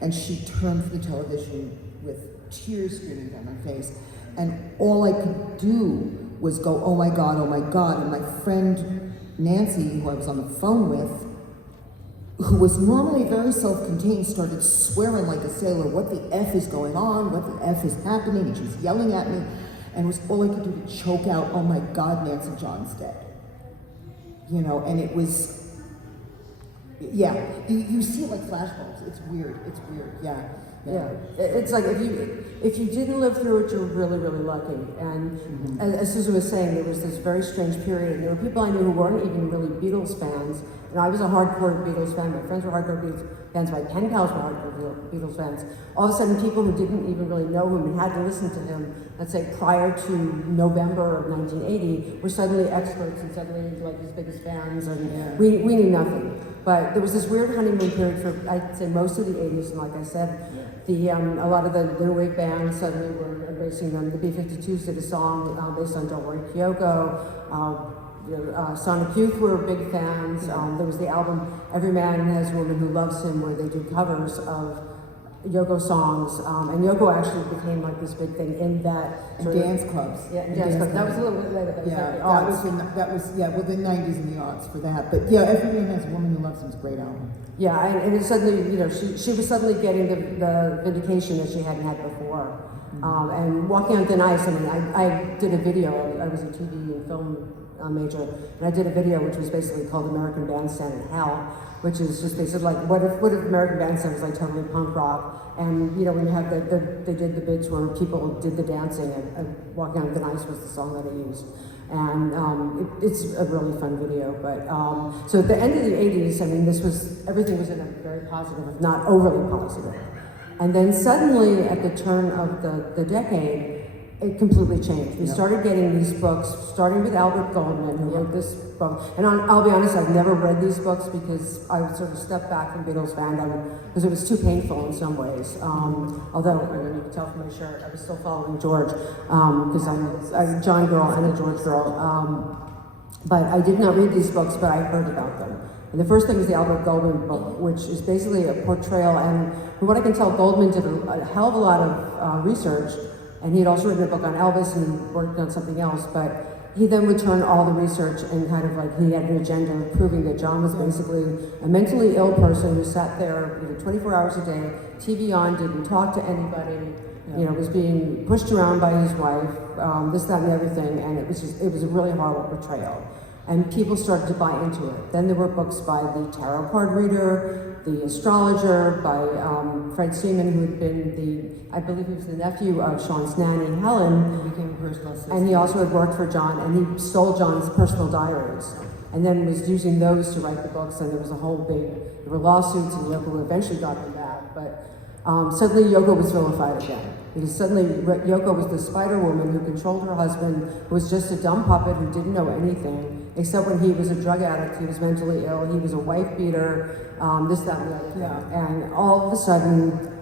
And she turned to the television with tears streaming down my face. And all I could do was go, oh my God, oh my God. And my friend Nancy, who I was on the phone with, who was normally very self-contained, started swearing like a sailor, what the F is going on, what the F is happening, and she was yelling at me, and it was all I could do to choke out, oh my God, Nancy John's dead. You know, and it was, yeah, you see it like flashbulbs, it's weird, yeah. Yeah, it's like if you didn't live through it, you're really, really lucky. And as Susan was saying, there was this very strange period, and there were people I knew who weren't even really Beatles fans. And I was a hardcore Beatles fan. My friends were hardcore Beatles fans. My pen pals were hardcore Beatles fans. All of a sudden, people who didn't even really know him and had to listen to him, let's say prior to November of 1980, were suddenly experts and suddenly like his biggest fans. And we knew nothing. But there was this weird honeymoon period for, I'd say, most of the 80s. And like I said, a lot of the new wave bands suddenly were embracing them. The B-52s did a song based on Don't Worry, Kyoko. Sonic Youth were big fans. There was the album Every Man Has a Woman Who Loves Him, where they did covers of Yoko songs. And Yoko actually became like this big thing in that. And dance clubs. Yeah, and dance clubs. That was a little bit later. That was the 90s and the aughts for that. But yeah, Every Man Has a Woman Who Loves Him is a great album. Yeah, and it suddenly, she was suddenly getting the vindication that she hadn't had before. And Walking on Thin Ice, I mean, I did a video. I was a TV and film major, and I did a video which was basically called American Bandstand in Hell, which is just basically like, what if American Bandstand was like totally punk rock? And you know, when you have they did the bits where people did the dancing, and Walking on Thin Ice was the song that I used. And it's a really fun video. But so at the end of the 80s, I mean, everything was in a very positive, if not overly positive. And then suddenly, at the turn of the decade, it completely changed. We started getting these books, starting with Albert Goldman, who wrote this book. And I'll be honest, I've never read these books because I would sort of step back from Beatles fandom because it was too painful in some ways. Although, I mean, you can tell from my shirt, I was still following George because I'm a John girl and a George girl. But I did not read these books, but I heard about them. And the first thing is the Albert Goldman book, which is basically a portrayal. And from what I can tell, Goldman did a hell of a lot of research. And he had also written a book on Elvis and worked on something else, but he then would turn all the research and kind of like, he had an agenda of proving that John was basically a mentally ill person who sat there 24 hours a day, TV on, didn't talk to anybody, was being pushed around by his wife, this, that, and everything, and it was a really horrible portrayal. And people started to buy into it. Then there were books by the tarot card reader, the astrologer, by Fred Seaman, who had been I believe he was the nephew of Sean's nanny, Helen. He became a personal assistant. And he also had worked for John, and he stole John's personal diaries. And then was using those to write the books, and there was a whole there were lawsuits, and Yoko eventually got them back. But suddenly Yoko was vilified again. Because suddenly Yoko was the Spider Woman who controlled her husband, who was just a dumb puppet who didn't know anything, except when he was a drug addict, he was mentally ill, he was a wife beater, this, that, and the other thing. And all of a sudden,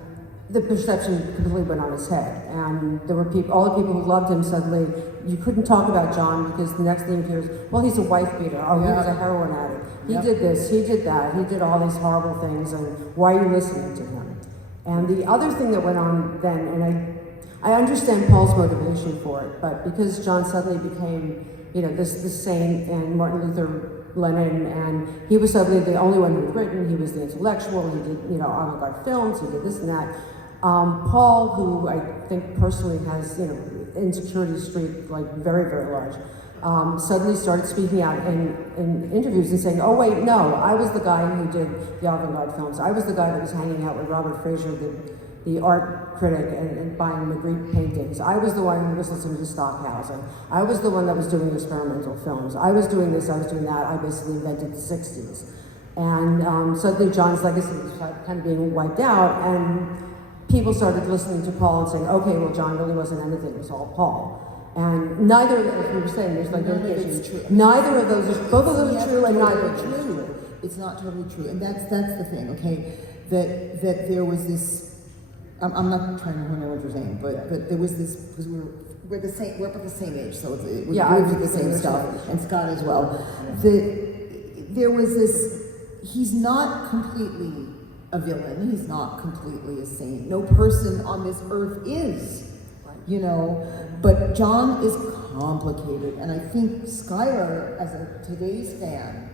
the perception completely went on his head. And there were all the people who loved him suddenly, you couldn't talk about John because the next thing you hear is, well, he's a wife beater, or he was a heroin addict. He did this, he did that, he did all these horrible things, and why are you listening to him? And the other thing that went on then, and I understand Paul's motivation for it, but because John suddenly became, this saint, and Martin Luther, Lennon, and he was suddenly the only one who had written, he was the intellectual, he did, avant-garde films, he did this and that. Paul, who I think personally has, insecurity streak, like very, very large, suddenly started speaking out in interviews and saying, oh wait, no, I was the guy who did the avant-garde films. I was the guy that was hanging out with Robert Fraser, the art critic, and buying Magritte paintings. I was the one who was listening to Stockhausen. I was the one that was doing experimental films. I was doing this, I was doing that. I basically invented the 60s. And suddenly John's legacy was kind of being wiped out, and people started listening to Paul and saying, okay, well, John really wasn't anything, it was all Paul. And neither of those, we were saying, there's like neither of those, both of those are true, and neither of those are true. It's not totally true, and that's the thing, okay? That there was this. I'm not trying to ruin anyone's name, but there was this, because we're about the same age, so we do the same stuff, and Scott as well. There was this. He's not completely a villain. He's not completely a saint. No person on this earth is, you know. But John is complicated, and I think Skylar, as a today's fan,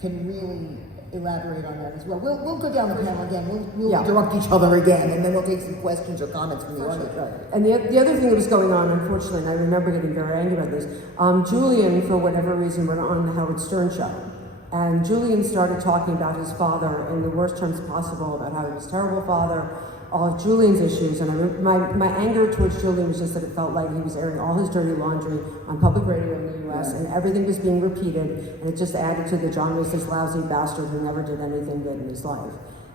can really elaborate on that as well. We'll go down the panel again. We'll interrupt each other again, and then we'll take some questions or comments from the audience. Right. And the other thing that was going on, unfortunately, and I remember getting very angry about this, Julian, for whatever reason, went on the Howard Stern show. And Julian started talking about his father in the worst terms possible, about how he was a terrible father, all of Julian's issues. And my anger towards Julian was just that it felt like he was airing all his dirty laundry on public radio in the U.S. and everything was being repeated, and it just added to the John was this lousy bastard who never did anything good in his life.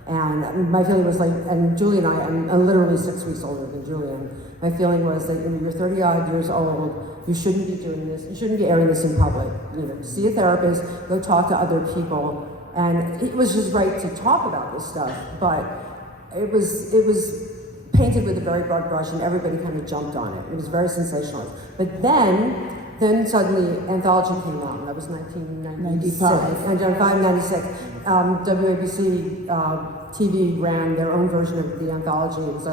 And my feeling was like, and Julian and I'm literally 6 weeks older than Julian. My feeling was that when you're 30 odd years old, you shouldn't be doing this. You shouldn't be airing this in public. You know, see a therapist, go talk to other people. And it was just right to talk about this stuff, but it was painted with a very broad brush, and everybody kind of jumped on it. It was very sensationalist. But then suddenly Anthology came out, and that was 1995. 96. WABC TV ran their own version of the Anthology. It was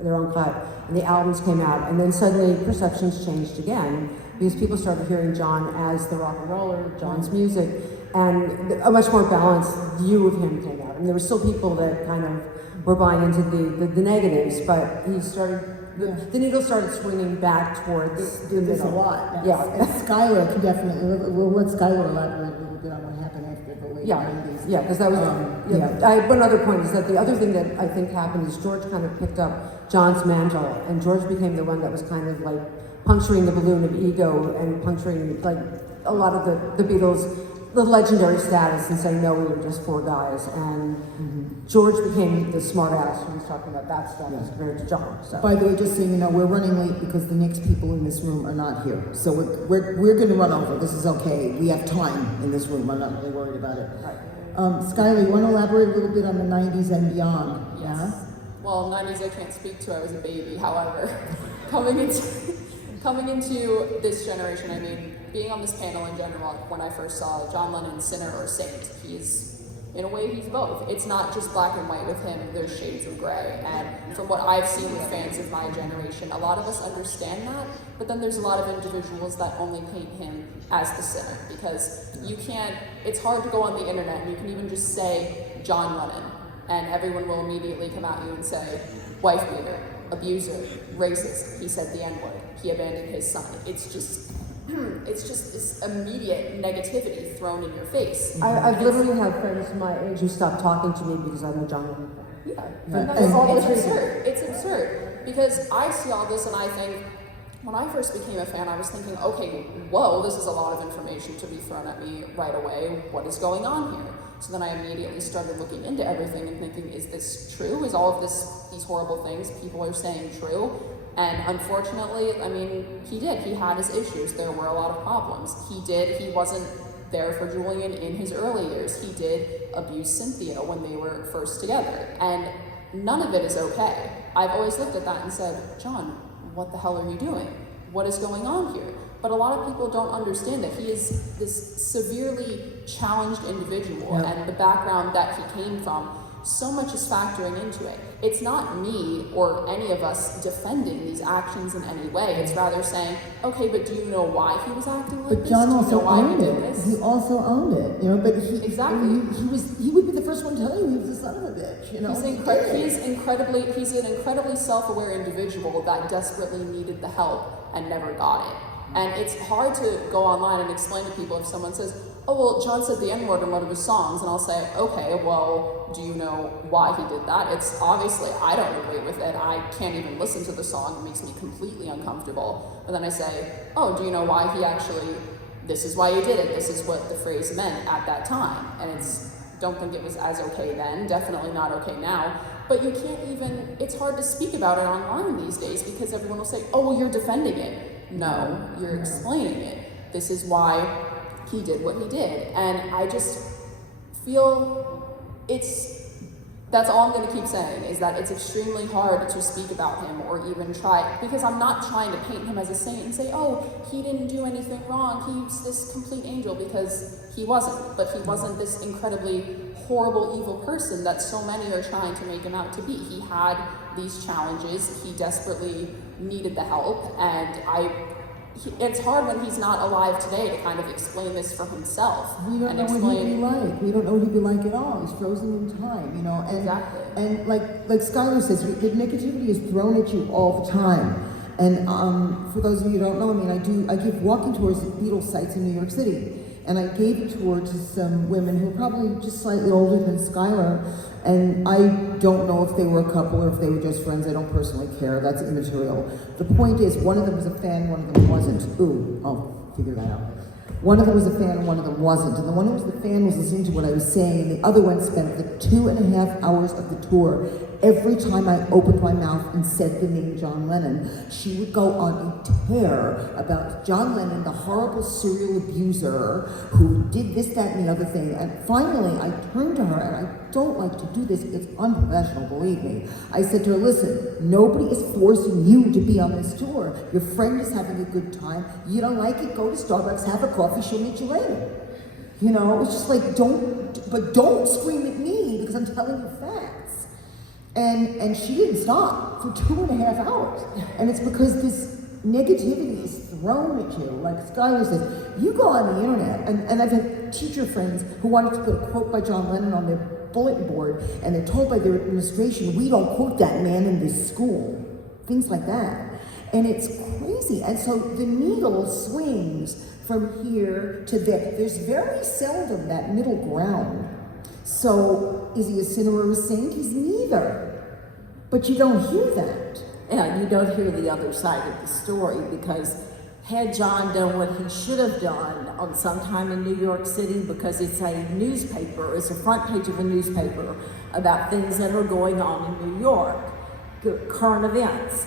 their own cut, and the albums came out, and then suddenly perceptions changed again because people started hearing John as the rock and roller, John's music, and a much more balanced view of him came out. And there were still people that kind of were buying into the negatives, but he started. The needle started swinging back towards the There's a middle. lot. Yeah. And Skylar can definitely, we'll let Skylar elaborate a little bit on what happened after the late 90s. Yeah, because that was, one other point is that the other thing that I think happened is George kind of picked up John's mantle, and George became the one that was kind of like puncturing the balloon of ego and puncturing like a lot of the Beatles, the legendary status, and saying, no, we were just four guys. And George became the smart ass who was talking about that stuff as compared to John. So. By the way, just so you know, we're running late because the next people in this room are not here. So we're going to run over. This is okay. We have time in this room. I'm not really worried about it. Right. Skylar, you want to elaborate a little bit on the 90s and beyond? Yes. Yeah? Well, 90s I can't speak to. I was a baby. However, coming into this generation, I mean, being on this panel in general, when I first saw John Lennon, sinner or saint, in a way, he's both. It's not just black and white with him, there's shades of gray. And from what I've seen with fans of my generation, a lot of us understand that, but then there's a lot of individuals that only paint him as the sinner, because it's hard to go on the internet and you can even just say John Lennon, and everyone will immediately come at you and say, wife beater, abuser, racist, he said the N-word, he abandoned his son. It's just this immediate negativity thrown in your face. I've literally had friends my age who stopped talking to me because I'm a John Lennon fan. Yeah, it's absurd. It's absurd because I see all this and I think, when I first became a fan, I was thinking, okay, whoa, this is a lot of information to be thrown at me right away. What is going on here? So then I immediately started looking into everything and thinking, is this true? Is all of these horrible things people are saying true? And unfortunately, I mean, he did. He had his issues. There were a lot of problems. He wasn't there for Julian in his early years. He did abuse Cynthia when they were first together. And none of it is okay. I've always looked at that and said, John, what the hell are you doing? What is going on here? But a lot of people don't understand that he is this severely challenged individual, and the background that he came from, so much is factoring into it. It's not me or any of us defending these actions in any way. It's rather saying, okay, but do you know why he was acting like this? But John do you also know why owned he did it. this? He also owned it, you know. But Exactly. he would be the first one to tell you he was a son of a bitch, you know. He's an incredibly self-aware individual that desperately needed the help and never got it. And it's hard to go online and explain to people if someone says, oh, well, John said the N-word in one of his songs, and I'll say, okay, well, do you know why he did that? It's obviously, I don't agree with it. I can't even listen to the song. It makes me completely uncomfortable. But then I say, oh, do you know why this is why he did it. This is what the phrase meant at that time. And don't think it was as okay then, definitely not okay now. But you can't even, it's hard to speak about it online these days because everyone will say, oh, well, you're defending it. No, you're explaining it. This is why he did what he did. And I just feel That's all I'm going to keep saying, is that it's extremely hard to speak about him or even try, because I'm not trying to paint him as a saint and say, oh, he didn't do anything wrong, he's this complete angel, because he wasn't. But he wasn't this incredibly horrible, evil person that so many are trying to make him out to be. He had these challenges, he desperately needed the help, and it's hard when he's not alive today to kind of explain this for himself. We don't know what he'd be like. We don't know what he'd be like at all. He's frozen in time, you know. And, Exactly. And like Skylar says, the negativity is thrown at you all the time. And for those of you who don't know, I give walking tours at Beatles sites in New York City. And I gave a tour to some women who are probably just slightly older than Skylar. And I don't know if they were a couple or if they were just friends. I don't personally care. That's immaterial. The point is, one of them was a fan, one of them wasn't. Ooh, I'll figure that out. One of them was a fan and one of them wasn't. And the one who was the fan was listening to what I was saying, and the other one spent the 2.5 hours of the tour. Every time I opened my mouth and said the name John Lennon, she would go on a tear about John Lennon, the horrible serial abuser who did this, that, and the other thing. And finally, I turned to her, and I don't like to do this, it's unprofessional, believe me. I said to her, listen, nobody is forcing you to be on this tour. Your friend is having a good time. You don't like it, go to Starbucks, have a coffee, she'll meet you later. You know, it's just like, don't scream at me because I'm telling you facts. And she didn't stop for 2.5 hours. And it's because this negativity is thrown at you. Like Skylar says, you go on the internet, and I've had teacher friends who wanted to put a quote by John Lennon on their bulletin board, and they're told by their administration, we don't quote that man in this school. Things like that. And it's crazy. And so the needle swings from here to there. There's very seldom that middle ground. So is he a sinner or a saint? He's neither. But you don't hear that. Yeah, you don't hear the other side of the story, because had John done what he should have done on sometime in New York City, because it's a newspaper, it's a front page of a newspaper about things that are going on in New York, current events.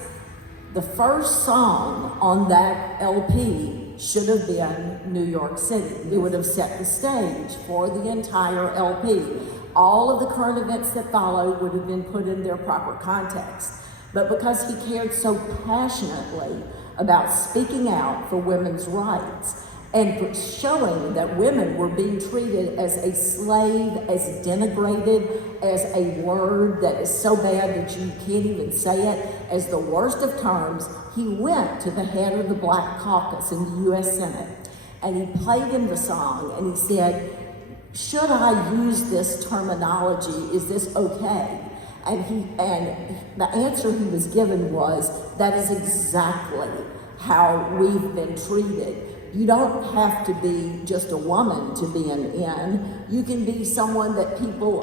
The first song on that LP should have been New York City. It would have set the stage for the entire LP. All of the current events that followed would have been put in their proper context. But because he cared so passionately about speaking out for women's rights and for showing that women were being treated as a slave, as denigrated, as a word that is so bad that you can't even say it, as the worst of terms, he went to the head of the Black Caucus in the U.S. Senate, and he played him the song, and he said, should I use this terminology? Is this okay? And the answer he was given was, that is exactly how we've been treated. You don't have to be just a woman to be an in. You can be someone that people,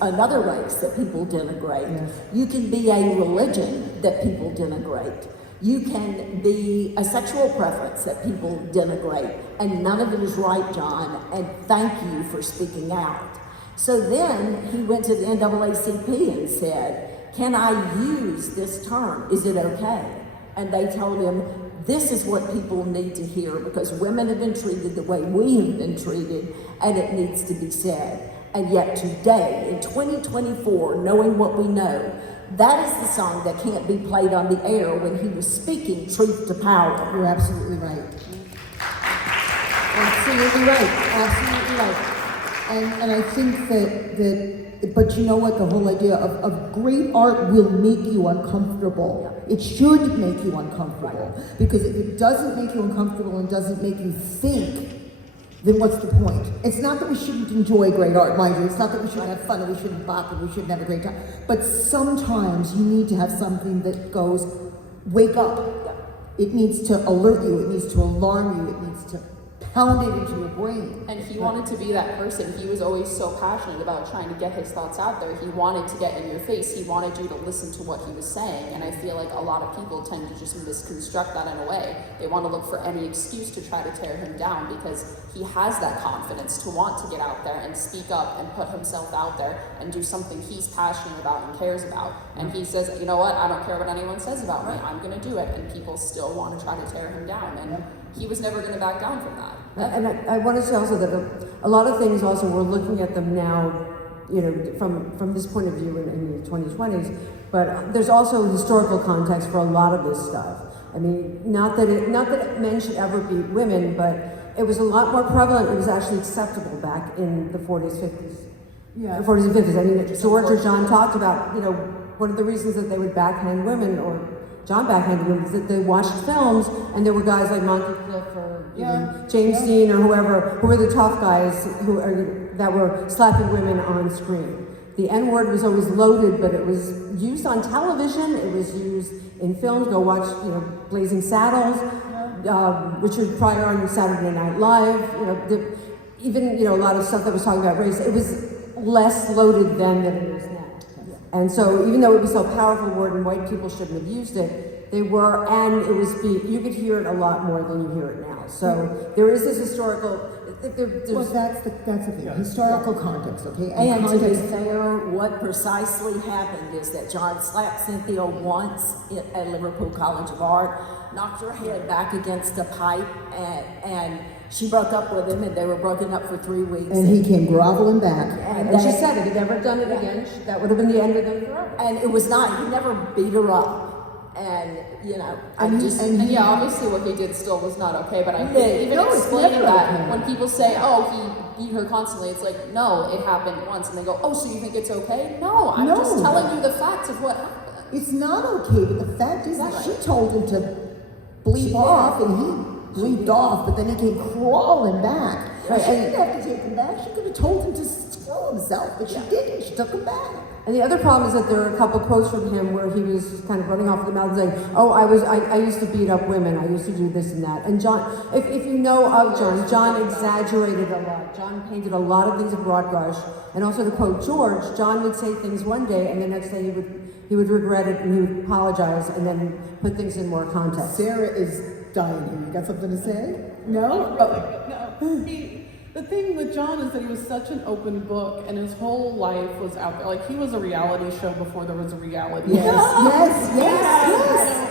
another race that people denigrate. Yes. You can be a religion that people denigrate. You can be a sexual preference that people denigrate. And none of it is right, John, and thank you for speaking out. So then he went to the NAACP and said, can I use this term? Is it okay? And they told him, this is what people need to hear, because women have been treated the way we have been treated, and it needs to be said. And yet today, in 2024, knowing what we know, that is the song that can't be played on the air when he was speaking truth to power. You're absolutely right. Absolutely right. Absolutely right. And I think that, but you know what, the whole idea of great art will make you uncomfortable. It should make you uncomfortable. Because if it doesn't make you uncomfortable and doesn't make you think, then what's the point? It's not that we shouldn't enjoy great art, mind you. It's not that we shouldn't have fun and we shouldn't bop and we shouldn't have a great time. But sometimes you need to have something that goes, wake up. It needs to alert you. It needs to alarm you. It needs to pound it into your brain. And he wanted to be that person. He was always so passionate about trying to get his thoughts out there. He wanted to get in your face. He wanted you to listen to what he was saying. And I feel like a lot of people tend to just misconstruct that in a way. They want to look for any excuse to try to tear him down, because he has that confidence to want to get out there and speak up and put himself out there and do something he's passionate about and cares about. And he says, you know what, I don't care what anyone says about me. I'm going to do it. And people still want to try to tear him down. And he was never going to back down from that. And I want to say also that a lot of things also, we're looking at them now from this point of view in the 2020s. But there's also historical context for a lot of this stuff. I mean, not that men should ever beat women, but it was a lot more prevalent. It was actually acceptable back in the 40s, 50s. Yeah. 40s and 50s. I mean, George or John talked about, one of the reasons that they would backhand women, or John backhanded women, is that they watched films and there were guys like Monty Cliff or James Dean or whoever, who were the tough guys that were slapping women on screen. The N-word was always loaded, but it was used on television, it was used in films. Go watch, Blazing Saddles, Richard Pryor on Saturday Night Live, even a lot of stuff that was talking about race, it was less loaded then than it is now. And so even though it was so powerful word and white people shouldn't have used it, they were, and it was, you could hear it a lot more than you hear it now. So there is this historical, Well, that's the thing. Historical context, okay? And to be context. fair, what precisely happened is that John slapped Cynthia once at Liverpool College of Art, knocked her head back against a pipe, and she broke up with him, and they were broken up for 3 weeks. And he came groveling back. and she said if he'd never done it again, that would have been the end of them forever. And it was not, he never beat her up. And, And yeah, obviously what he did still was not okay, but I Yeah, think even no, it's explaining never that, okay. when people say, oh, he beat her constantly, it's like, no, it happened once, and they go, oh, so you think it's okay? No, I'm just No. telling you the facts of what happened. It's not okay, but the fact is that she told him to bleep off, and he bleeped off, but then he came crawling back. Right, She and- didn't have to take him back. She could have told him to screw himself, but she didn't. She took him back. And the other problem is that there are a couple quotes from him where he was kind of running off the mouth saying, oh, I used to beat up women, I used to do this and that. And John, if you know of John exaggerated a lot. John painted a lot of things in broad brush. And also to quote George, John would say things one day and the next day he would regret it and he would apologize and then put things in more context. Sarah is dying here. You got something to say? No? No. The thing with John is that he was such an open book, and his whole life was out there. Like, he was a reality show before there was a reality show. Yes.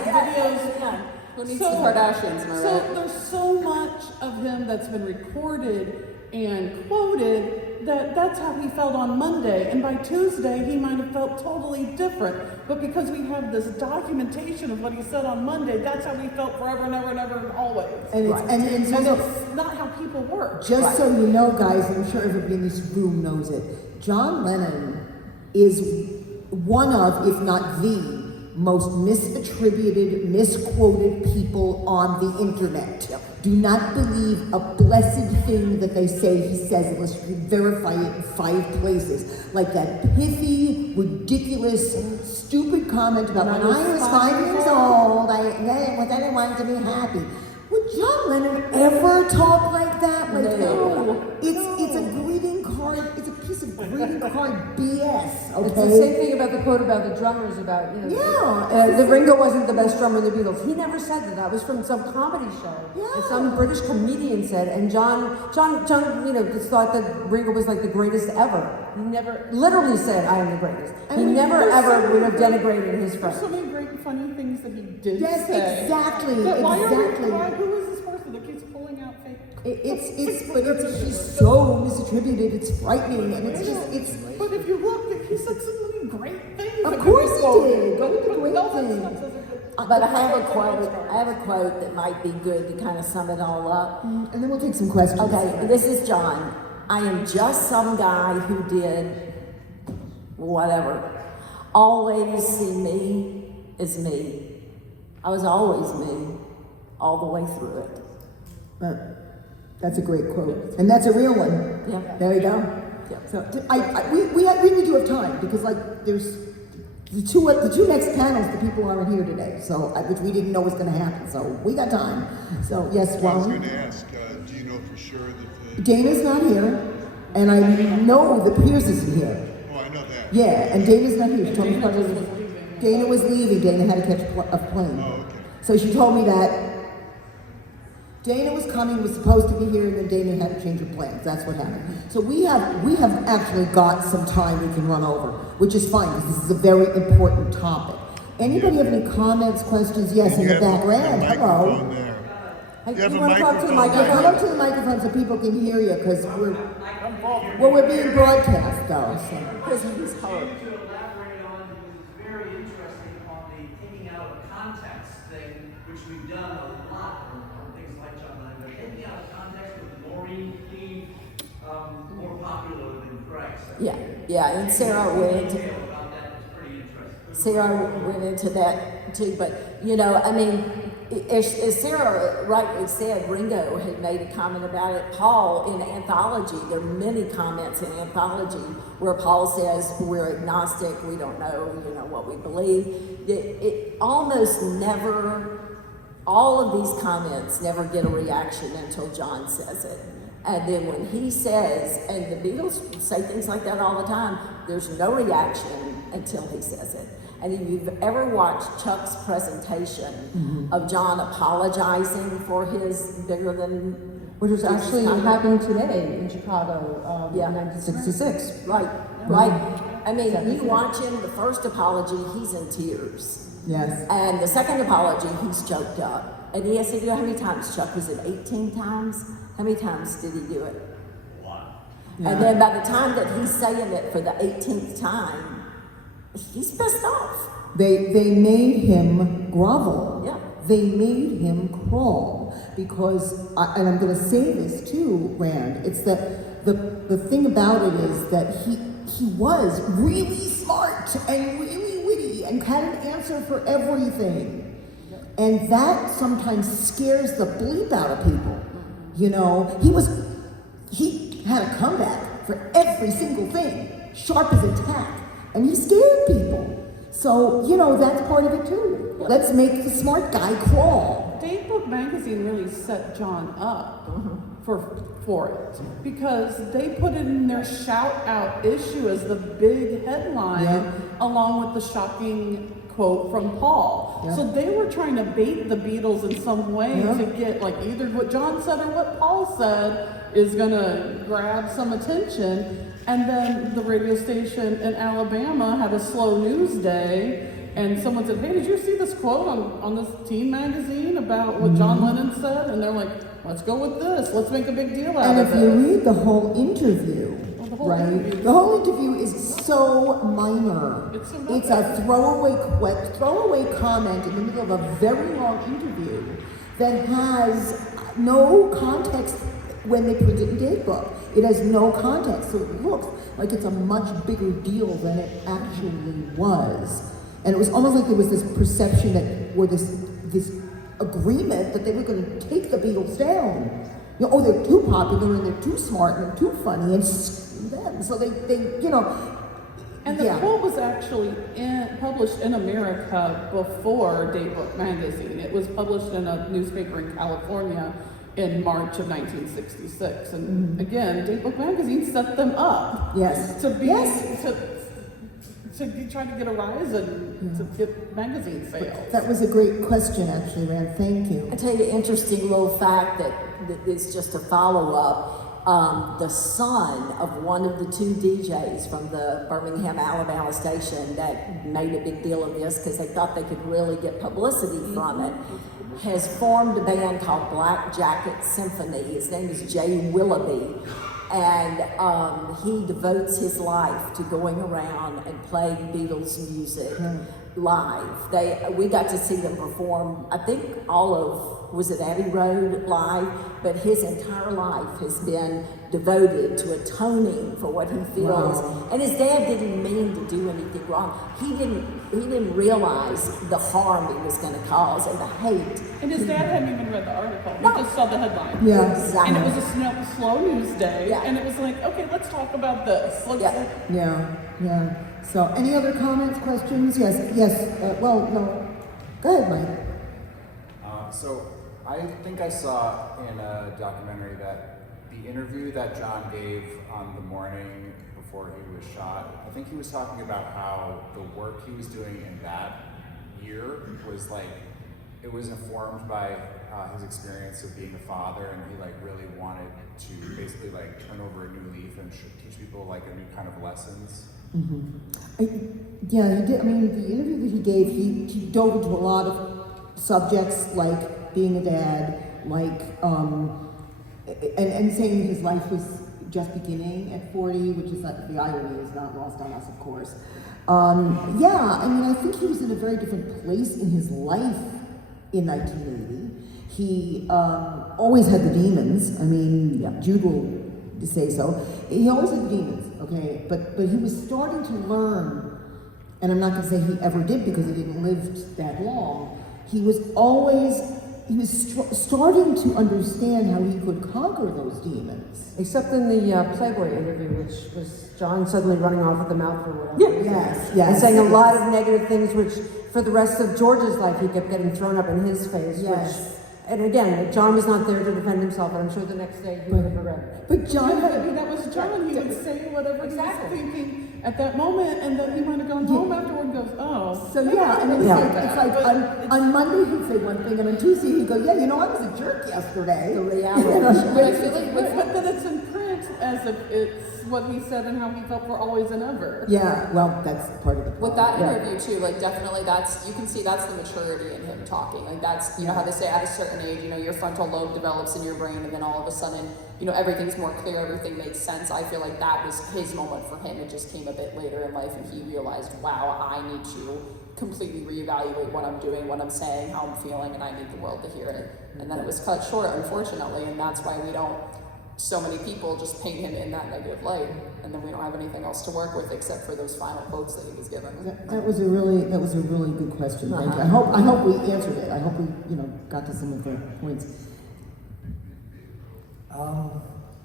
Videos. Who needs the Kardashians, am I So right? there's so much of him that's been recorded and quoted that's how he felt on Monday. And by Tuesday, he might have felt totally different. But because we have this documentation of what he said on Monday, that's how he felt forever and ever and ever and always. And it's, and It's not how people work. just so you know, guys, I'm sure everybody in this room knows it, John Lennon is one of, if not the, most misattributed, misquoted people on the internet. Do not believe a blessed thing that they say he says unless you can verify it in 5 places. Like that pithy, ridiculous, stupid comment about when I was 5 years old, I wanted to be happy. Would John Lennon ever talk like that? Like, no. It's a greeting card. It's a piece of greeting card BS. Okay. It's the same thing about the quote about the drummers about, Yeah. the Ringo wasn't the best drummer in the Beatles. He never said that. That was from some comedy show. Yeah. And some British comedian said, and John, just thought that Ringo was like the greatest ever. He never literally said, I am the greatest. He never ever would have denigrated his There's so friend. many great funny things that he did Yes, say. exactly. But Exactly. who is this person that keeps pulling out fake? He's so misattributed, it's frightening, and it's just, But if you look, he said so many great things. of that course could be he did. Go with the great No, that's thing. not such a good. But I have a quote that might be good to kind of sum it all up. And then we'll take some questions. Okay, this is John. I am just some guy who did whatever. Always see me as me. I was always me, all the way through it. That's a great quote, and that's a real one. Yeah. There we go. Yeah. So we really do have time because there's the two next panels. The people aren't here today, so which we didn't know was going to happen. So we got time. So yes, I was Wally. going to ask, do you know for sure that the... Dana's not here, and I know the Pierce isn't here. Oh, I know that. Yeah, and Dana's not here. She told me Dana was leaving. Dana had to catch a plane. Oh, okay. So she told me that Dana was coming, was supposed to be here, and then Dana had to change her plans. That's what happened. So we have actually got some time we can run over, which is fine because this is a very important topic. Anybody have any comments, questions? Yes, in You the have back. a Rand, hello. microphone there. Hey, You have you a wanna talk to the microphone Yeah, microphone? come up to the microphone so people can hear you because we're. I'm Well, we're being broadcast though, so. Because he was To hurt. elaborate on, it was very interesting on the taking out of context thing, which we've done a lot on things like John Lennon. But taking out of context with the Maureen theme, more popular than Christ. Yeah, and Sarah went into Detail about that was pretty interesting. Sarah went into that too, but you know, I mean, as Sarah rightly said, Ringo had made a comment about it. Paul in Anthology, there are many comments in Anthology where Paul says we're agnostic, we don't know, what we believe. It almost never, all of these comments never get a reaction until John says it. And then when he says, and the Beatles say things like that all the time, there's no reaction until he says it. And if you've ever watched Chuck's presentation of John apologizing for his bigger than, Which was actually happening today in Chicago Yeah. in 1966. right. I mean, you watch him, the first apology, he's in tears. Yes. And the second apology, he's choked up. And he asked, how many times, Chuck? Was it 18 times? How many times did he do it? Yeah. And then by the time that he's saying it for the 18th time, he's pissed off. They made him grovel. Yeah. They made him crawl because, and I'm going to say this too, Rand. It's that the thing about it is that he was really smart and really witty and had an answer for everything, and that sometimes scares the bleep out of people. He had a comeback for every single thing, sharp as a tack. And he scared people. So, that's part of it too. Let's make the smart guy crawl. Datebook magazine really set John up for it because they put it in their shout out issue as the big headline, Yeah. along with the shocking quote from Paul. Yeah. So they were trying to bait the Beatles in some way Yeah. to get either what John said or what Paul said is gonna grab some attention. And then the radio station in Alabama had a slow news day, and someone said, "Hey, did you see this quote on this teen magazine about what John Lennon said?" And they're like, "Let's go with this. Let's make a big deal out And of if it." you read the whole interview, the whole right? interview. The whole interview is so minor. It's so It's a throwaway comment in the middle of a very long interview that has no context when they print it in Datebook. It has no context, so it looks like it's a much bigger deal than it actually was. And it was almost like there was this perception that, or this agreement that they were going to take the Beatles down. They're too popular and they're too smart and they're too funny and screw them. So they And the quote was actually published in America before Datebook magazine. It was published in a newspaper in California in March of 1966. And again, Datebook magazine set them up. Yes. To be Yes. to try to get a rise and to get magazine sales. That was a great question, actually, Rand. Thank you. I tell you an interesting little fact that is just a follow-up. The son of one of the two DJs from the Birmingham, Alabama station that made a big deal of this because they thought they could really get publicity from it, has formed a band called Black Jacket Symphony. His name is Jay Willoughby. And he devotes his life to going around and playing Beatles music live. We got to see them perform, I think all of, was it Abbey Road live? But his entire life has been devoted to atoning for what he feels. Wow. And his dad didn't mean to do anything wrong. He didn't realize the harm he was going to cause and the hate. And his dad hadn't even read the article. No. He just saw the headline. Yeah. Exactly. And it was a slow news day. Yeah. And it was like, okay, let's talk about this. Yeah. Yeah. So, any other comments, questions? Yes. No. Go ahead, Mike. So I think I saw in a documentary that the interview that John gave on the morning before he was shot, I think he was talking about how the work he was doing in that year was it was informed by his experience of being a father, and he really wanted to basically turn over a new leaf and teach people a new kind of lessons. Yeah, he did. I mean, the interview that he gave, he dove into a lot of subjects like being a dad, and saying his life was just beginning at 40, which is like the irony is not lost on us, of course. Yeah, I mean, I think he was in a very different place in his life in 1980. He always had the demons. I mean, Jude will say so. He always had the demons, okay? But he was starting to learn, and I'm not going to say he ever did because he didn't live that long. He was starting to understand how he could conquer those demons. Except in the Playboy interview, which was John suddenly running off with the mouth or whatever. Yes. And saying a lot of negative things, which for the rest of George's life, he kept getting thrown up in his face. Yes. And again, John was not there to defend himself, and I'm sure the next day he would have regretted it. But John I mean, that was John. He would say whatever he was thinking at that moment, and then he might have gone home afterward and goes, oh. So yeah, I mean, it's like on Monday he'd say one thing, and on Tuesday he'd go, yeah, you know, I was a jerk yesterday. The reality. But I feel like But then it's in print as if it's what he said and how he felt for always and ever. Yeah, well, that's part of the problem. with that interview too, like definitely you can see that's the maturity in him talking. Like that's, you know, how they say at a certain age, you know, your frontal lobe develops in your brain and then all of a sudden, you know, everything's more clear, everything makes sense. I feel like that was his moment for him. It just came a bit later in life and he realized, wow, I need to completely reevaluate what I'm doing, what I'm saying, how I'm feeling, and I need the world to hear it. And then it was cut short, unfortunately, and that's why so many people just paint him in that negative light, and then we don't have anything else to work with except for those final quotes that he was given. That was a really good question. Thank you. I hope we answered it. I hope we, you know, got to some of the points.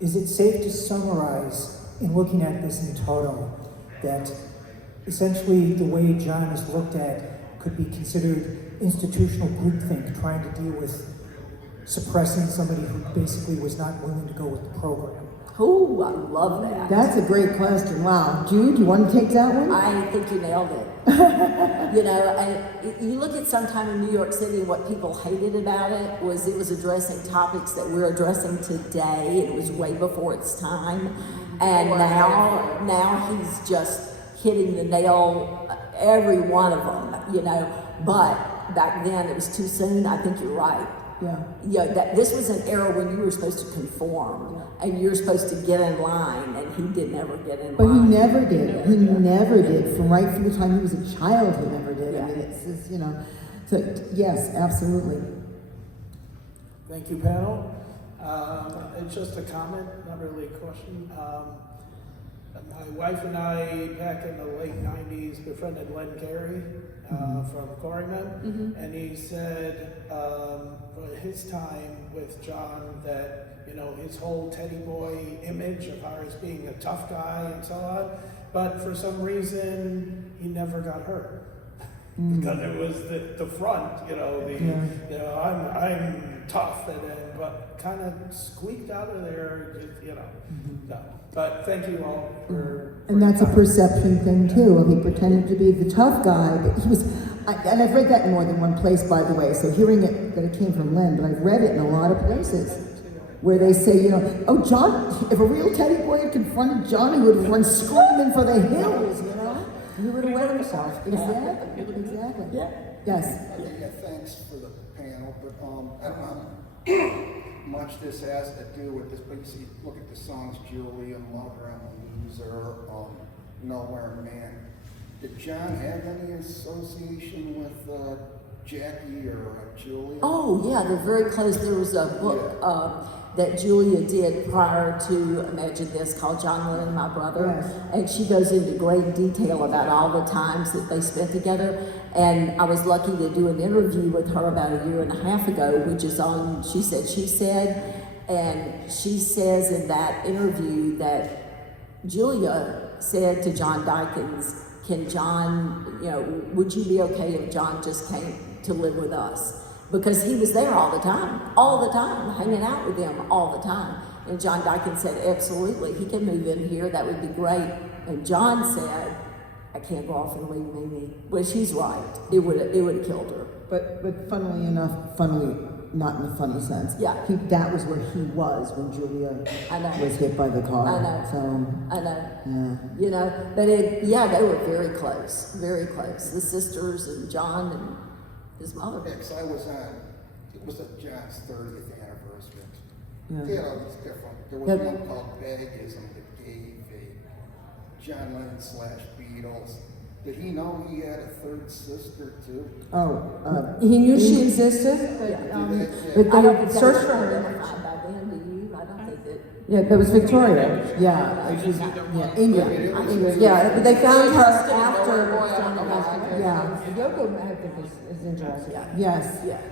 Is it safe to summarize, in looking at this in total, that essentially the way John is looked at could be considered institutional groupthink, trying to deal with suppressing somebody who basically was not willing to go with the program? Oh, I love that. That's a great question. Wow. Jude, you want to take that one? I think you nailed it. You know, and you look at sometime in New York City, what people hated about it was addressing topics that we're addressing today. It was way before its time. And now he's just hitting the nail, every one of them, you know. But back then it was too soon. I think you're right. Yeah. This was an era when you were supposed to conform and you were supposed to get in line, and he did never get in line. But he never did. He never did. From the time he was a child, he never did. I mean, it's you know. So yes, absolutely. Thank you, panel. It's just a comment, not really a question. My wife and I, back in the late 90s, befriended Len Carey from Quarrymen, and he said for his time with John that, you know, his whole teddy boy image of her as being a tough guy and so on, but for some reason he never got hurt. Because it was the front, you know, you know, I'm tough, and then, but kind of squeaked out of there, just, you know. So, but thank you all for And that's a perception thing too. He pretended to be the tough guy, but he was. And I've read that in more than one place, by the way. So hearing it that it came from Len, but I've read it in a lot of places where they say, you know, oh John, if a real teddy boy had confronted John, he would have run screaming for the hills, you know. He would have wet himself. Exactly. Yeah. Yes. Yeah, thanks for the panel, but I don't know how much this has to do with this, but you see, look at the songs Julie and Lover, I'm a Loser, Nowhere Man. Did John have any association with Jackie or Julia? Oh, yeah, they're very close. There was a book that Julia did prior to Imagine This called John Lennon, My Brother. Yes. And she goes into great detail about all the times that they spent together. And I was lucky to do an interview with her about a year and a half ago, which is on She Said. And she says in that interview that Julia said to John Dykins, can John, you know, would you be okay if John just came to live with us? Because he was there all the time, hanging out with them all the time. And John Dykins said, absolutely, he can move in here, that would be great. And John said, I can't go off and leave Mimi, which he's right. It would have killed her. But funnily enough, not in a funny sense. Yeah. That was where he was when Julia was hit by the car. I know. So, I know. Yeah. You know, but they were very close, very close. The sisters and John and his mother. Yeah, 'cause it was John's 30th anniversary. You know, it's different. There was one called Bagism that gave a John Lennon / Beatles. Did he know he had a third sister too? He knew she existed, but I don't they think searched that for was her. identified by then, do you? I don't think that. Yeah, that was Victoria. Yeah, Ingrid. Yeah, but they found her Interesting, after. boy, I don't know why. Yeah, Yoko, I think, is interesting. Yes.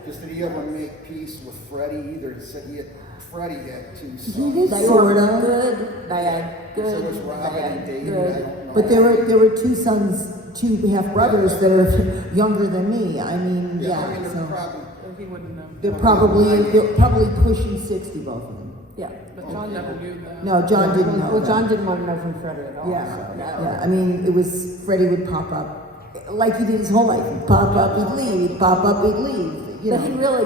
Just did he ever make peace with Freddie either? Said Freddie had two sons. He did They sort were of. good, bad, good, So was Robin and bad, David. I good. don't know. But there were two sons, two half brothers that are younger than me. I mean, I mean, so they're probably. He wouldn't know. they're probably pushing 60, both of them. Yeah. But John never knew that. No, John didn't know. Well, that. John didn't want to know from Freddie at all. Yeah, so. yeah. I mean, it was Freddie would pop up like he did his whole life. He'd pop up, he'd leave. He'd pop up, he'd leave. You But know. he really,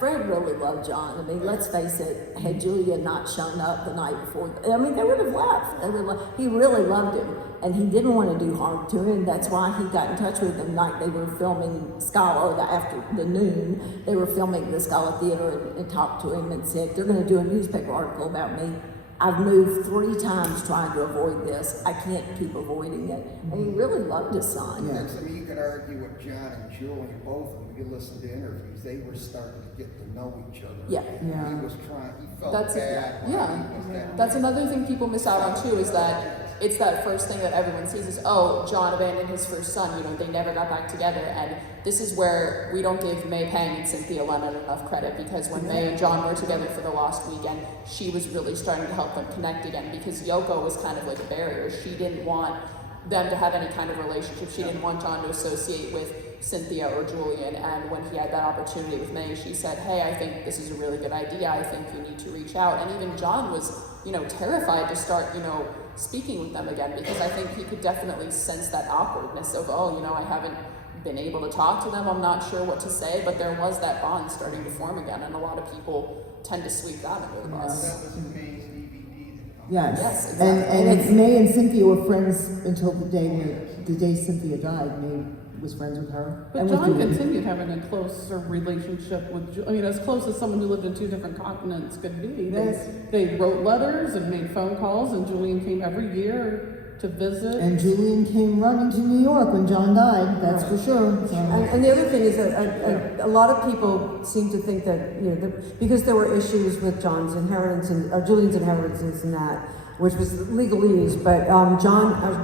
Fred really loved John. I mean, let's face it, had Julia not shown up the night before, I mean, they would have left. He really loved him, and he didn't want to do harm to him. That's why he got in touch with him the night they were filming Scala, after the noon. They were filming the Scala Theater and talked to him and said, they're going to do a newspaper article about me. I've moved 3 times trying to avoid this. I can't keep avoiding it. And he really loved his son. Yeah. I mean, you could argue with John and Julie, both of them. You listen to interviews; they were starting to get to know each other. Yeah. Yeah. He was trying. He felt That's bad. when he was that- That's another thing people miss out on too, is that it's that first thing that everyone sees is, oh, John abandoned his first son, you know, they never got back together. And this is where we don't give May Pang and Cynthia Lennon enough credit, because when May and John were together for the Lost Weekend, she was really starting to help them connect again, because Yoko was kind of like a barrier. She didn't want them to have any kind of relationship. She didn't want John to associate with Cynthia or Julian, and when he had that opportunity with May, she said, hey, I think this is a really good idea, I think you need to reach out. And even John was, you know, terrified to start, you know, speaking with them again, because I think he could definitely sense that awkwardness of, oh, you know, I haven't been able to talk to them, I'm not sure what to say, but there was that bond starting to form again, and a lot of people tend to sweep that under the bus. That was in May's DVD. Yes. Yes, exactly. And May and Cynthia were friends until the day Cynthia died. May was friends with her. But and with John Julie. continued having a closer relationship with, I mean, as close as someone who lived in 2 different continents could be. Yes. They wrote letters and made phone calls, and Julian came every year to visit. And Julian came running to New York when John died, that's for sure. So. And the other thing is that a lot of people seem to think that, you know, because there were issues with John's inheritance or Julian's inheritances and that, which was legalese, but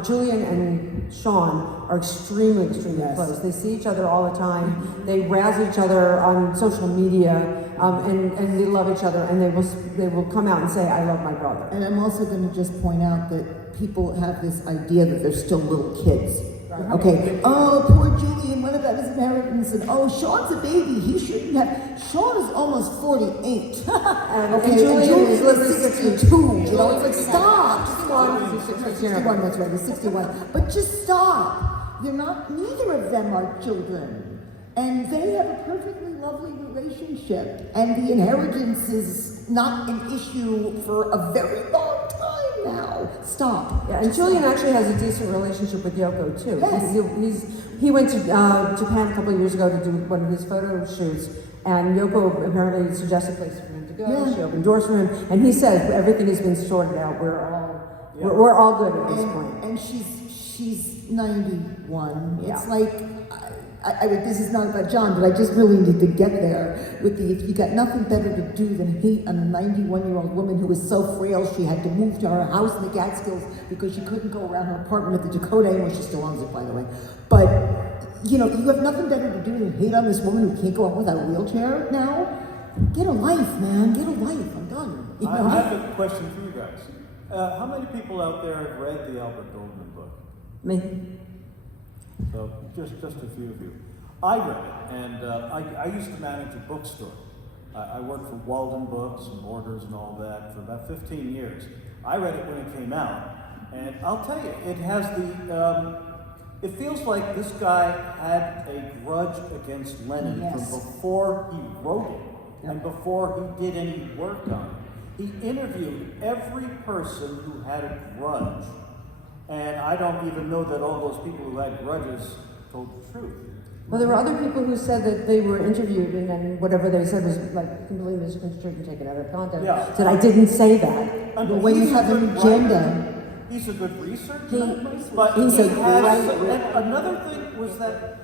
Julian and Sean are extremely Yes. close. They see each other all the time. They razz each other on social media, and they love each other, and they will come out and say, I love my brother. And I'm also going to just point out that people have this idea that they're still little kids. Okay, oh, poor Julian, what about his inheritance? And oh, Sean's a baby, he shouldn't have. Sean is almost 48. And Julian is literally 62. You know, it's like, stop. 61, that's right, he's 61. But just stop. Neither of them are children. And they have a perfectly lovely relationship. And the inheritance is not an issue for a very long time now. Stop. Yeah, and Julian actually has a decent relationship with Yoko too. Yes. He went to Japan a couple of years ago to do one of his photo shoots, and Yoko apparently suggested places for him to go. Yeah. She opened doors for him, and he said everything has been sorted out. We're all good at this point. And she's 91. Yeah. It's like. This is not about John, but I just really need to get there with if you got nothing better to do than hate a 91-year-old woman who was so frail she had to move to her house in the Catskills because she couldn't go around her apartment at the Dakota Inn, where she still owns it, by the way. But, you know, you have nothing better to do than hate on this woman who can't go out without a wheelchair now. Get a life, man. Get a life. I'm done. You know? I have a question for you guys. How many people out there have read the Albert Goldman book? Me. So just a few of you. I read it, and I used to manage a bookstore. I worked for Walden Books and Borders and all that for about 15 years. I read it when it came out, and I'll tell you, it has it feels like this guy had a grudge against Lennon from before he wrote it and before he did any work on it. He interviewed every person who had a grudge. And I don't even know that all those people who had grudges told the truth. Well, there were other people who said that they were interviewed and then whatever they said was like completely misconstrued and taken out of context. Yeah. Said I didn't say that. And But when you he's a have an good agenda, writer. He's a good researcher, but he's he a has. great- And another thing was that,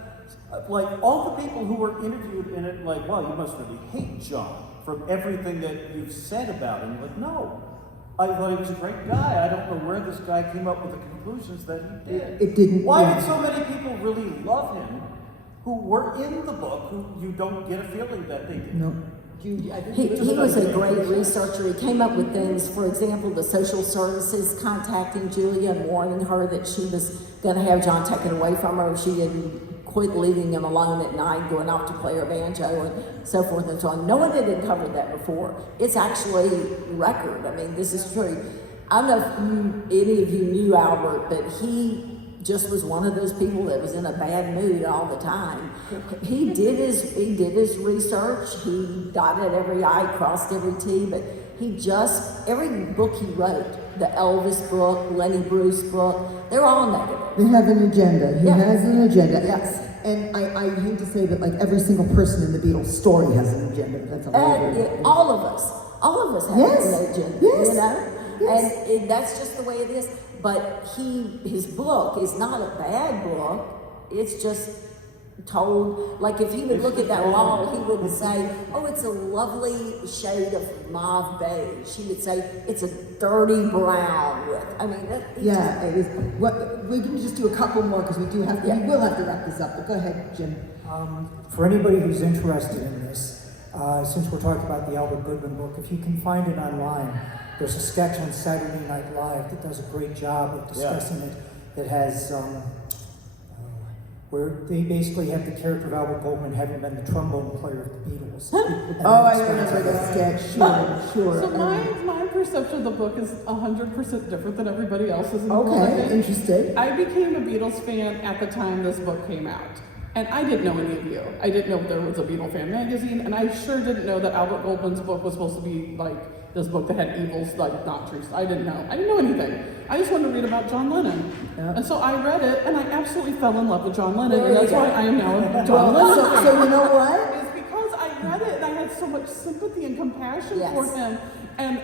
like, all the people who were interviewed in it, like, well, you must really hate John from everything that you've said about him. Like, no, I thought he was a great guy. I don't know where this guy came up with the conclusions that he did. it didn't. Why yeah. did so many people really love him who were in the book who you don't get a feeling that they did? No. He was a great researcher. He came up with things, for example, the social services contacting Julia and warning her that she was going to have John taken away from her if she didn't quit leaving him alone at night, going off to play her banjo and so forth and so on. No one had uncovered that before. It's actually record. I mean, this is true. I don't know if any of you knew Albert, but he just was one of those people that was in a bad mood all the time. He did his research. He dotted every I, crossed every T, but every book he wrote, the Elvis book, Lenny Bruce book, they're all negative. They have an agenda. He Yeah. has an agenda. Yes. And I hate to say that, like, every single person in the Beatles story has an agenda. That's a And all of us have Yes. an agenda, Yes. you know? Yes. And that's just the way it is. But his book is not a bad book. It's just told, like if he would look at that wall, he wouldn't say, oh, it's a lovely shade of mauve beige. He would say, it's a dirty brown with, I mean, Yeah, it is. What, we can just do a couple more because we will have to wrap this up. But go ahead, Jim. For anybody who's interested in this, since we're talking about the Albert Goodman book, if you can find it online, there's a sketch on Saturday Night Live that does a great job of discussing it, that has, where they basically have the character of Albert Goldman having been the trombone player of the Beatles. Oh, I remember that sketch. Sure. So my perception of the book is 100% different than everybody else's. Okay, interesting. I became a Beatles fan at the time this book came out. And I didn't know any of you. I didn't know there was a Beatle Fan magazine, and I sure didn't know that Albert Goldman's book was supposed to be like this book that had evils, like not true. I didn't know. I didn't know anything. I just wanted to read about John Lennon. Yep. And so I read it, and I absolutely fell in love with John Lennon, There and you that's go. why I am now a John Lennon. So you know what? It's because I read it, and I had so much sympathy and compassion for him, and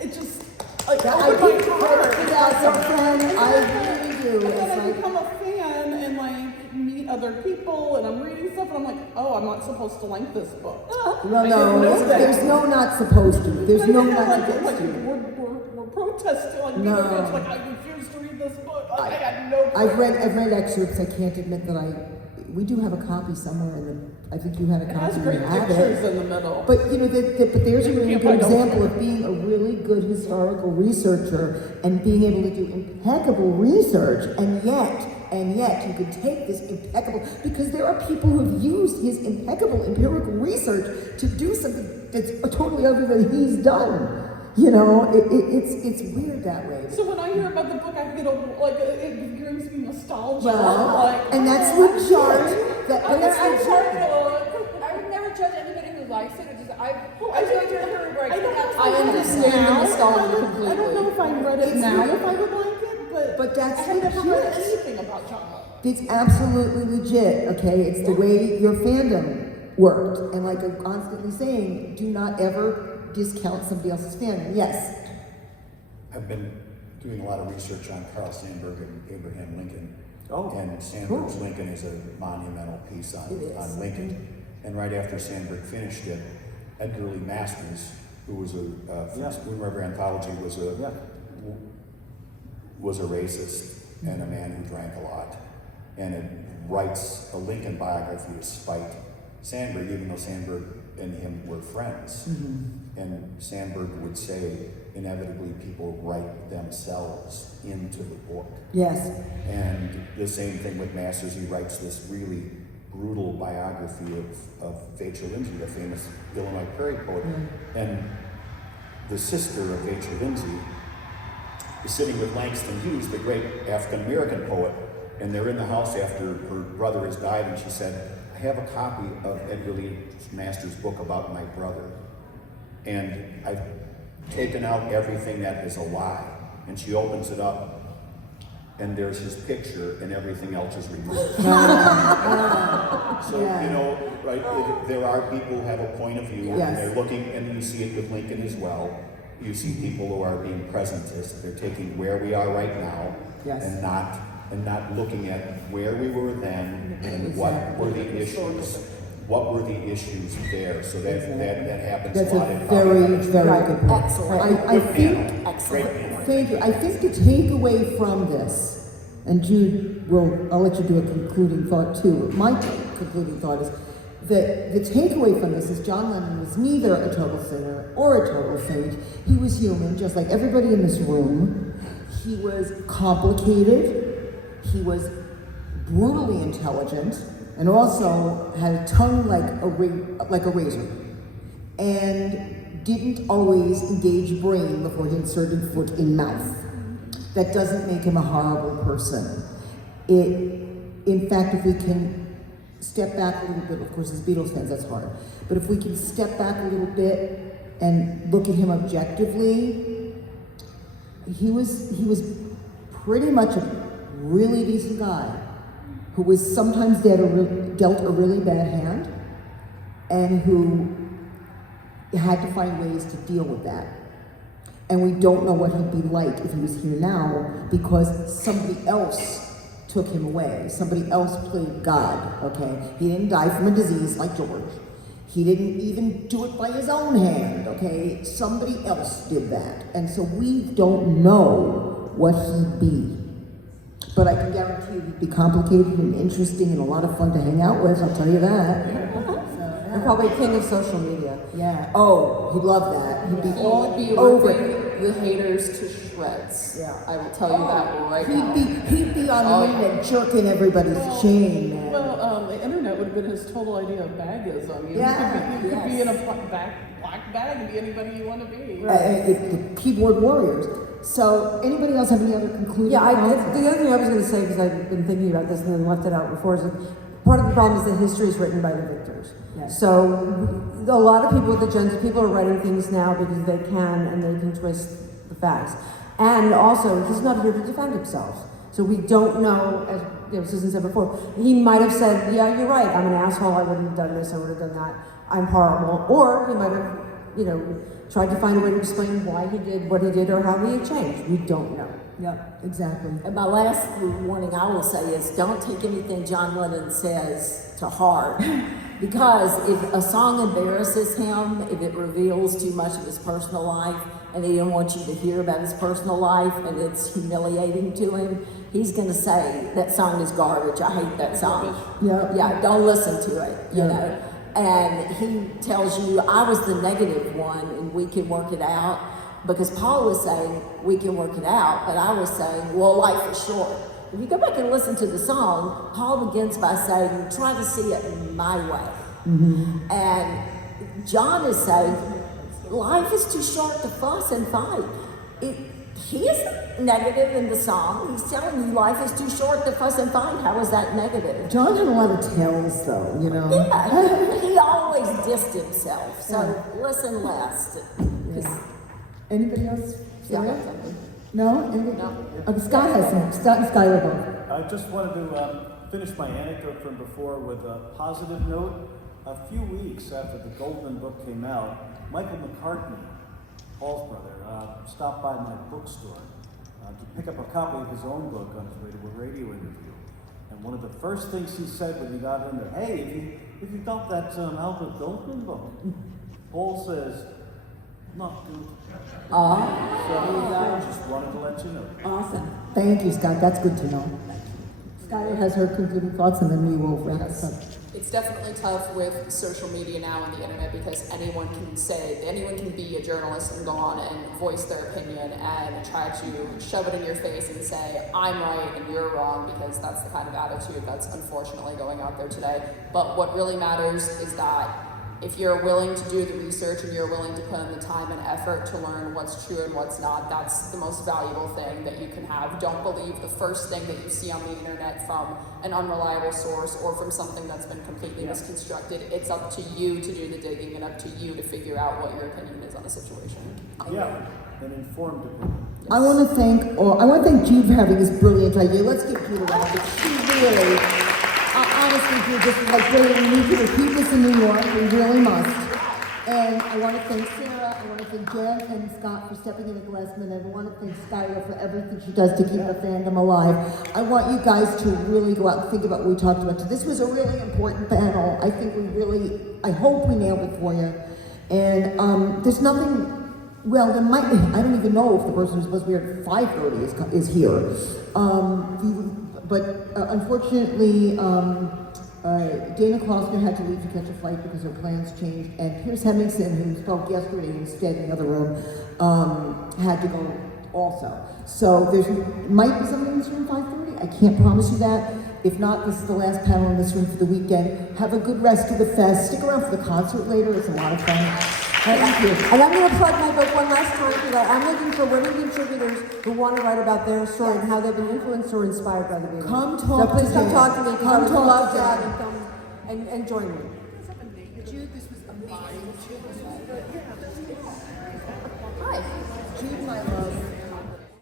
it just like I opened my give heart. credit to that, girlfriend. I really do. And then It's I like, become a fan and like meet other people and I'm reading stuff and I'm like, oh, I'm not supposed to like this book. no, I didn't know that. there's no not supposed to. There's Like, no they not had, supposed to. we're protesting, like, No. it's like, I refuse to read this book. Like, I had no clue. I've read excerpts. I can't admit that we do have a copy somewhere in the, I think you had a It copy. has great you have pictures it. in the middle. But you know, but there's a You really can't good find those. example of being a really good historical researcher and being able to do impeccable research, and yet you could take this impeccable, because there are people who have used his impeccable empirical research to do something that's totally other than he's done. You know, it's weird that way. So when I hear about the book, I get it brings me nostalgia. Well, like, and that's oh, I'm legit. sorry. But I'm that's sorry. legit. I would never judge anybody who likes it. I was going through a period where I couldn't have I understand now. the nostalgia I don't know if I read it It's now really- if I would like it, But that's I had never read legit. anything about John. It's absolutely legit, okay? It's the way your fandom worked. And like I'm constantly saying, do not ever discount somebody else's fandom. Yes. I've been doing a lot of research on Carl Sandburg and Abraham Lincoln. Oh, and Sandburg's Lincoln is a monumental piece on Lincoln. And right after Sandburg finished it, Edgar Lee Masters, who was from Spoon River Anthology, was a racist and a man who drank a lot. And it writes a Lincoln biography to spite Sandburg, even though Sandburg and him were friends. Mm-hmm. And Sandburg would say, inevitably people write themselves into the book. Yes. And the same thing with Masters. He writes this really brutal biography of Vachel Lindsay, the famous Illinois Prairie poet. And the sister of Vachel Lindsay is sitting with Langston Hughes, the great African-American poet, and they're in the house after her brother has died, and she said, I have a copy of Edgar Lee Masters' book about my brother, and I've taken out everything that is a lie. And she opens it up, and there's his picture, and everything else is removed. So, Yeah. you know, right, there are people who have a point of view, Yes. and they're looking, and you see it with Lincoln as well. You see people who are being presentists. They're taking where we are right now, Yes. and not looking at where we were then, and what were the issues. What were the issues there? So that happens That's a lot. a in very, Hollywood. very good point. Excellent. I think, Excellent. thank you. I think the takeaway from this, and Jude, I'll let you do a concluding thought too. My concluding thought is that the takeaway from this is John Lennon was neither a total sinner or a total saint. He was human, just like everybody in this room. He was complicated. He was brutally intelligent, and also had a tongue like a razor, and didn't always engage brain before he inserted foot in mouth. That doesn't make him a horrible person. In fact, if we can step back a little bit, of course, as Beatles fans, that's hard, but if we can step back a little bit and look at him objectively, he was pretty much a really decent guy who was sometimes dealt a really bad hand, and who had to find ways to deal with that. And we don't know what he'd be like if he was here now, because somebody else took him away. Somebody else played God, okay? He didn't die from a disease like George. He didn't even do it by his own hand, okay? Somebody else did that. And so we don't know what he'd be. But I can guarantee you he'd be complicated and interesting and a lot of fun to hang out with, I'll tell you that. And probably king of social media. Yeah. Oh, he'd love that. He'd be He all would be over ripping it. the haters to shreds. Yeah. I will tell you that right now. He'd be on the internet jerking everybody's chain, man. Well, the internet would have been his total idea of bagism. You could be in a black bag and be anybody you want to be. The keyboard warriors. So, anybody else have any other concluding Yeah, thoughts? the other thing I was going to say, because I've been thinking about this and then left it out before, is that part of the problem is that history is written by the victors. Yes. So a lot of people, the gens of people are writing things now because they can, and they can twist the facts. And also, he's not here to defend himself. So we don't know, as Susan said before, he might have said, yeah, you're right, I'm an asshole, I wouldn't have done this, I would have done that, I'm horrible. Or he might have, tried to find a way to explain why he did what he did or how he had changed. We don't know. Yep, exactly. And my last warning I will say is don't take anything John Lennon says to heart. Because if a song embarrasses him, if it reveals too much of his personal life, and he didn't want you to hear about his personal life, and it's humiliating to him, he's going to say, that song is garbage, I hate that song. Yeah, don't listen to it, you know. And he tells you, I was the negative one, and we can work it out. Because Paul was saying, we can work it out, but I was saying, well, life is short. If you go back and listen to the song, Paul begins by saying, try to see it my way. Mm-hmm. And John is saying, life is too short to fuss and fight. He isn't negative in the song. He's telling you life is too short to fuss and fight. How is that negative? John had a lot of tells, though, you know. Yeah, he always dissed himself. So listen less. Yeah. Anybody else? Yeah, Sarah? definitely. No? Anybody? No. Scott has some. Scott and Skylar both. I just wanted to finish my anecdote from before with a positive note. A few weeks after the Goldman book came out, Michael McCartney, Paul's brother, stopped by my bookstore to pick up a copy of his own book on his way to a radio interview. And one of the first things he said when he got in there, hey, if you got that Albert Goldman book, Paul says, not good. So I just wanted to let you know. Awesome. Thank you, Scott. That's good to know. Skylar has her concluding thoughts, and then we will wrap this up. It's definitely tough with social media now and the internet because anyone can be a journalist and go on and voice their opinion and try to shove it in your face and say, I'm right and you're wrong, because that's the kind of attitude that's unfortunately going out there today. But what really matters is that If you're willing to do the research and you're willing to put in the time and effort to learn what's true and what's not, that's the most valuable thing that you can have. Don't believe the first thing that you see on the internet from an unreliable source or from something that's been completely misconstructed. It's up to you to do the digging and up to you to figure out what your opinion is on a situation. Yeah, an informed opinion. I want to thank Jude for having this brilliant idea. Let's give Jude a round. She really, honestly, Jude, this is like brilliant. We need to repeat this in New York. We really must. And I want to thank Sara. I want to thank Jen and Scott for stepping in at the last minute. I want to thank Skylar for everything she does to keep the fandom alive. I want you guys to really go out and think about what we talked about. This was a really important panel. I think I hope we nailed it for you. And there's nothing. Well, there might be, I don't even know if the person who's supposed to be here at 5:30 is here. But unfortunately, Dana Klossner had to leave to catch a flight because her plans changed, and Pierce Hemmingson, who spoke yesterday instead in the other room, had to go also. So might be somebody in this room 5:30. I can't promise you that. If not, this is the last panel in this room for the weekend. Have a good rest of the fest. Stick around for the concert later. It's a lot of fun. Thank you. And I'm going to plug my book one last time because I'm looking for women contributors who want to write about their story and how they've been influenced or inspired by the Beatles. Come talk so please to come Dan. talk to me because I would Come love talk to to have Dan. you come and join me. Jude, this was amazing. Hi. Jude, my love.